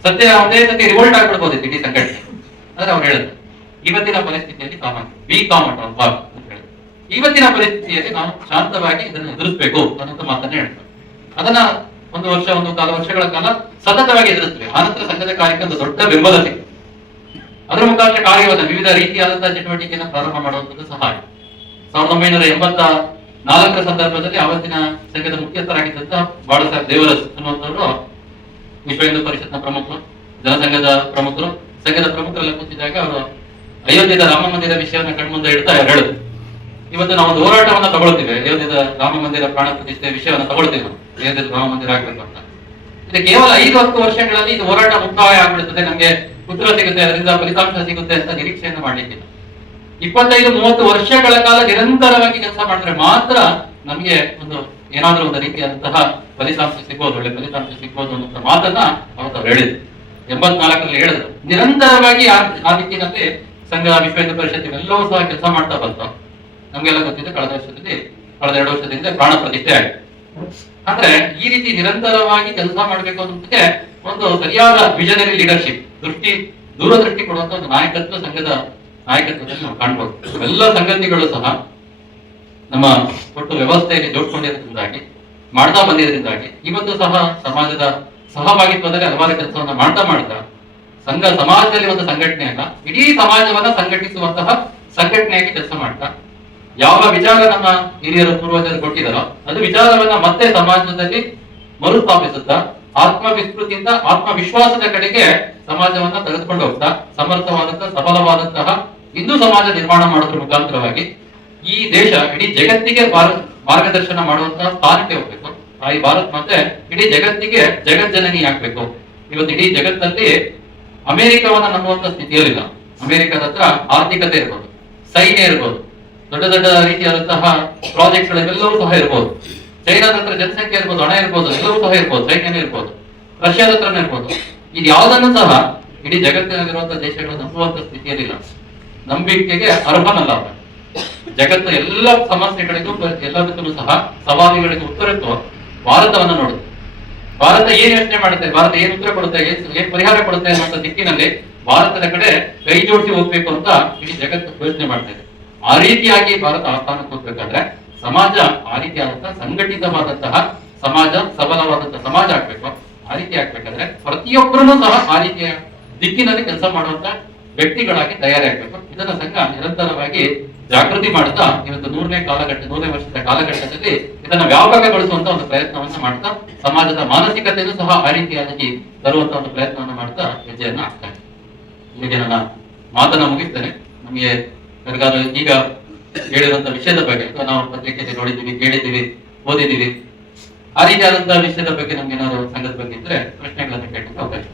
ಸತ್ಯ ಒಂದೇ ಸತಿ ರಿವೋಲ್ಟ್ ಆಗ್ಬಿಡ್ಬೋದಿತ್ತು ಇಡೀ ಸಂಘಟನೆ. ಆದ್ರೆ ಅವ್ರು ಹೇಳಿದ್ರು ಇವತ್ತಿನ ಪರಿಸ್ಥಿತಿಯಲ್ಲಿ ಕಾಮನ್ ವಿ ಕಾಮನ್ ಅಂತ ಹೇಳಿದ್ರು. ಇವತ್ತಿನ ಪರಿಸ್ಥಿತಿಯಲ್ಲಿ ನಾವು ಶಾಂತವಾಗಿ ಇದನ್ನು ಎದುರಿಸಬೇಕು ಅನ್ನೋದು ಮಾತನ್ನ ಹೇಳ್ತಾರೆ. ಅದನ್ನ 1 ವರ್ಷ 1.25 ವರ್ಷಗಳ ಕಾಲ ಸತತವಾಗಿ ಎದುರಿಸ್ತೀವಿ. ಆನಂತರ ಸಂಘದ ಕಾರ್ಯಕ್ಕೆ ಒಂದು ದೊಡ್ಡ ಬೆಂಬಲ ಸಿಕ್ತು. ಅದರ ಮುಖಾಂತರ ಕಾರ್ಯವನ್ನು ವಿವಿಧ ರೀತಿಯಾದಂತಹ ಚಟುವಟಿಕೆಯನ್ನು ಪ್ರಾರಂಭ ಮಾಡುವಂಥದ್ದು ಸಹಾಯ. 1984ರ ಸಂದರ್ಭದಲ್ಲಿ ಆವತ್ತಿನ ಸಂಘದ ಮುಖ್ಯಸ್ಥರಾಗಿದ್ದಂತಹ ಬಾಳಾಸಾಹೇಬ್ ದೇವರಸ್ ಅನ್ನುವಂಥವರು ವಿಶ್ವ ಹಿಂದೂ ಪರಿಷತ್ನ ಪ್ರಮುಖರು, ಜನಸಂಘದ ಪ್ರಮುಖರು, ಸಂಘದ ಪ್ರಮುಖರೆಲ್ಲ ಕೂತಿದ್ದಾಗ ಅವರು ಅಯೋಧ್ಯದ ರಾಮ ಮಂದಿರ ವಿಷಯವನ್ನ ಕಣ್ಮುಂದೆ ಇಡ್ತಾ ಹೇಳಿದ್ರು, ಇವತ್ತು ನಾವು ಒಂದು ಹೋರಾಟವನ್ನ ತಗೊಳ್ತೀವಿ, ಅಯೋಧ್ಯದ ರಾಮ ಮಂದಿರ ಪ್ರಾಣ ಪ್ರತಿಷ್ಠೆ ವಿಷಯವನ್ನ ತಗೊಳ್ತೀವಿ, ನಾವು ಅಯೋಧ್ಯದ ರಾಮ ಮಂದಿರ ಆಗ್ಬೇಕು ಅಂತ. ಇದು ಕೇವಲ 5-10 ವರ್ಷಗಳಲ್ಲಿ ಇದು ಹೋರಾಟ ಮುಕ್ತಾಯ ಆಗ್ಬಿಡುತ್ತದೆ, ನಮ್ಗೆ ಉತ್ತರ ಸಿಗುತ್ತೆ, ಅದರಿಂದ ಫಲಿತಾಂಶ ಸಿಗುತ್ತೆ ಅಂತ ನಿರೀಕ್ಷೆಯನ್ನು ಮಾಡ್ಲಿಕ್ಕಿಲ್ಲ. 25-30 ವರ್ಷಗಳ ಕಾಲ ನಿರಂತರವಾಗಿ ಕೆಲಸ ಮಾಡಿದ್ರೆ ಮಾತ್ರ ನಮ್ಗೆ ಒಂದು ಏನಾದ್ರೂ ಒಂದು ರೀತಿಯಾದಂತಹ ಫಲಿತಾಂಶ ಸಿಗ್ಬೋದು, ಒಳ್ಳೆ ಫಲಿತಾಂಶ ಸಿಗ್ಬೋದು ಅನ್ನೋ ಮಾತನ್ನ ಅವತ್ತು ಅವ್ರು ಹೇಳಿದ್ರು. 84ರಲ್ಲಿ ಹೇಳಿದ್ರು. ನಿರಂತರವಾಗಿ ಆ ರೀತಿಯಲ್ಲಿ ಸಂಘ, ವಿಶ್ವ ಹಿಂದೂ ಪರಿಷತ್ ಇವೆಲ್ಲವೂ ಸಹ ಕೆಲಸ ಮಾಡ್ತಾ ಬಂತು. ನಮ್ಗೆಲ್ಲ ಗೊತ್ತಿದೆ ಕಳೆದ 2 ವರ್ಷದಿಂದ ಪ್ರಾಣ ಪ್ರತಿಷ್ಠೆ ಆಗಿದೆ. ಅಂದ್ರೆ ಈ ರೀತಿ ನಿರಂತರವಾಗಿ ಕೆಲಸ ಮಾಡಬೇಕು ಅನ್ನೋದಕ್ಕೆ ಒಂದು ಸರಿಯಾದ ವಿಷನರಿ ಲೀಡರ್ಶಿಪ್, ದೂರದೃಷ್ಟಿ ಕೊಡುವಂತ ಒಂದು ನಾಯಕತ್ವ ಸಂಘದ ನಾಯಕತ್ವದಲ್ಲಿ ನಾವು ಕಾಣ್ಬೋದು. ಎಲ್ಲ ಸಂಗತಿಗಳು ಸಹ ನಮ್ಮ ಒಟ್ಟು ವ್ಯವಸ್ಥೆಯಲ್ಲಿ ಜೋಡ್ಕೊಂಡಿರೋದ್ರಿಂದಾಗಿ, ಮಾಡ್ತಾ ಬಂದಿರೋದ್ರಿಂದಾಗಿ ಇವತ್ತು ಸಹ ಸಮಾಜದ ಸಹಭಾಗಿತ್ವದಲ್ಲಿ ಹಲವಾರು ಕೆಲಸವನ್ನ ಮಾಡ್ತಾ ಸಂಘ ಸಮಾಜದಲ್ಲಿ ಒಂದು ಸಂಘಟನೆ ಅಲ್ಲ, ಇಡೀ ಸಮಾಜವನ್ನ ಸಂಘಟಿಸುವಂತಹ ಸಂಘಟನೆಯಾಗಿ ಕೆಲಸ ಮಾಡ್ತಾ, ಯಾವ ವಿಚಾರ ನಮ್ಮ ಹಿರಿಯರು ಪೂರ್ವಜರು ಕೊಟ್ಟಿದಾರೋ ಅದು ವಿಚಾರವನ್ನ ಮತ್ತೆ ಸಮಾಜದಲ್ಲಿ ಮರುಸ್ಥಾಪಿಸುತ್ತಾ, ಆತ್ಮವಿಸ್ಮೃತಿಯಿಂದ ಆತ್ಮವಿಶ್ವಾಸದ ಕಡೆಗೆ ಸಮಾಜವನ್ನ ತೆಗೆದುಕೊಂಡು ಹೋಗ್ತಾ, ಸಮರ್ಥವಾದಂತಹ ಸಫಲವಾದಂತಹ ಹಿಂದೂ ಸಮಾಜ ನಿರ್ಮಾಣ ಮಾಡೋದ್ರ ಮುಖಾಂತರವಾಗಿ ಈ ದೇಶ ಇಡೀ ಜಗತ್ತಿಗೆ ಮಾರ್ಗದರ್ಶನ ಮಾಡುವಂತಹ ಸ್ಥಾನಕ್ಕೆ ಹೋಗ್ಬೇಕು. ಈ ಭಾರತ್ ಮತ್ತೆ ಇಡೀ ಜಗತ್ತಿಗೆ ಜಗಜ್ಜನನಿ ಆಗ್ಬೇಕು. ಇವತ್ತು ಇಡೀ ಜಗತ್ತಲ್ಲಿ ಅಮೆರಿಕವನ್ನ ನಂಬುವಂತ ಸ್ಥಿತಿಯಲ್ಲಿಲ್ಲ. ಅಮೆರಿಕದ ಹತ್ರ ಆರ್ಥಿಕತೆ ಇರ್ಬೋದು, ಸೈನ್ಯ ಇರ್ಬೋದು, ದೊಡ್ಡ ದೊಡ್ಡ ರೀತಿಯಾದಂತಹ ಪ್ರಾಜೆಕ್ಟ್ ಗಳೆಲ್ಲವೂ ಸಹ ಇರ್ಬೋದು. ಚೈನಾದ ಹತ್ರ ಜನಸಂಖ್ಯೆ ಇರ್ಬೋದು, ಹಣ ಇರ್ಬೋದು, ಎಲ್ಲವೂ ಸಹ ಇರ್ಬೋದು, ಸೈನ್ಯನೇ ಇರ್ಬೋದು, ರಷ್ಯಾದ ಹತ್ರನೇ ಇರ್ಬೋದು. ಇದು ಯಾವುದನ್ನು ಸಹ ಇಡೀ ಜಗತ್ತಿನಲ್ಲಿರುವಂತಹ ದೇಶಗಳು ನಂಬುವಂತ ಸ್ಥಿತಿಯಲ್ಲಿಲ್ಲ, ನಂಬಿಕೆಗೆ ಅರ್ಹನಲ್ಲ. ಜಗತ್ತ ಎಲ್ಲ ಸಮಸ್ಯೆಗಳಿಗೂ ಎಲ್ಲದಕ್ಕೂ ಸಹ ಸವಾಲುಗಳಿಗೂ ಉತ್ತರಕ್ಕೂ ಭಾರತವನ್ನ ನೋಡುತ್ತೆ. ಭಾರತ ಏನ್ ಯೋಚನೆ ಮಾಡುತ್ತೆ, ಭಾರತ ಏನ್ ಉತ್ತರ ಕೊಡುತ್ತೆ, ಏನ್ ಪರಿಹಾರ ಕೊಡುತ್ತೆ ಅನ್ನೋ ದಿಕ್ಕಿನಲ್ಲಿ ಭಾರತದ ಕಡೆ ಕೈ ಜೋಡಿಸಿ ಹೋಗ್ಬೇಕು ಅಂತ ಇಡೀ ಜಗತ್ತು ಯೋಚನೆ ಮಾಡ್ತಾ ಇದೆ. ಆ ರೀತಿಯಾಗಿ ಭಾರತ ಆಸ್ಥಾನಕ್ಕೆ ಹೋಗ್ಬೇಕಾದ್ರೆ ಸಮಾಜ ಆ ರೀತಿಯಾದಂತಹ ಸಂಘಟಿತವಾದಂತಹ ಸಮಾಜ, ಸಬಲವಾದಂತಹ ಸಮಾಜ ಆಗ್ಬೇಕು. ಆ ರೀತಿ ಆಗ್ಬೇಕಾದ್ರೆ ಪ್ರತಿಯೊಬ್ಬರೂ ಸಹ ಆ ರೀತಿಯ ದಿಕ್ಕಿನಲ್ಲಿ ಕೆಲಸ ಮಾಡುವಂತ ವ್ಯಕ್ತಿಗಳಾಗಿ ತಯಾರಿ ಆಗ್ಬೇಕು. ಇದನ್ನ ಸಂಘ ನಿರಂತರವಾಗಿ ಜಾಗೃತಿ ಮಾಡುತ್ತಾ ಇವತ್ತು 100ನೇ ವರ್ಷದ ಕಾಲಘಟ್ಟದಲ್ಲಿ ಇದನ್ನ ವ್ಯಾಪಕಗೊಳಿಸುವಂತ ಒಂದು ಪ್ರಯತ್ನವನ್ನ ಮಾಡ್ತಾ ಸಮಾಜದ ಮಾನಸಿಕತೆಯನ್ನು ಸಹ ಆ ರೀತಿಯಾಗಿ ತರುವಂತ ಒಂದು ಪ್ರಯತ್ನವನ್ನ ಮಾಡ್ತಾ ಹೆಜ್ಜೆಯನ್ನ ಹಾಕ್ತಾರೆ. ಇಲ್ಲಿಗೆ ನನ್ನ ಮಾತನ್ನ ಮುಗಿಸ್ತೇನೆ. ನಮಗೆ ಯಾರಿಗಾದ್ರೂ ಈಗ ಹೇಳಿರುವಂತ ವಿಷಯದ ಬಗ್ಗೆ ಅಥವಾ ನಾವು ಪತ್ರಿಕೆಯಲ್ಲಿ ನೋಡಿದ್ದೀವಿ, ಕೇಳಿದ್ದೀವಿ, ಓದಿದ್ದೀವಿ, ಆ ರೀತಿಯಾದಂತಹ ವಿಷಯದ ಬಗ್ಗೆ ನಮ್ಗೆ ಏನಾದ್ರು ಸಂಘದ ಬಗ್ಗೆ ಇದ್ರೆ ಪ್ರಶ್ನೆಗಳನ್ನು ಕೇಳಲಿಕ್ಕೆ ಅವಕಾಶ.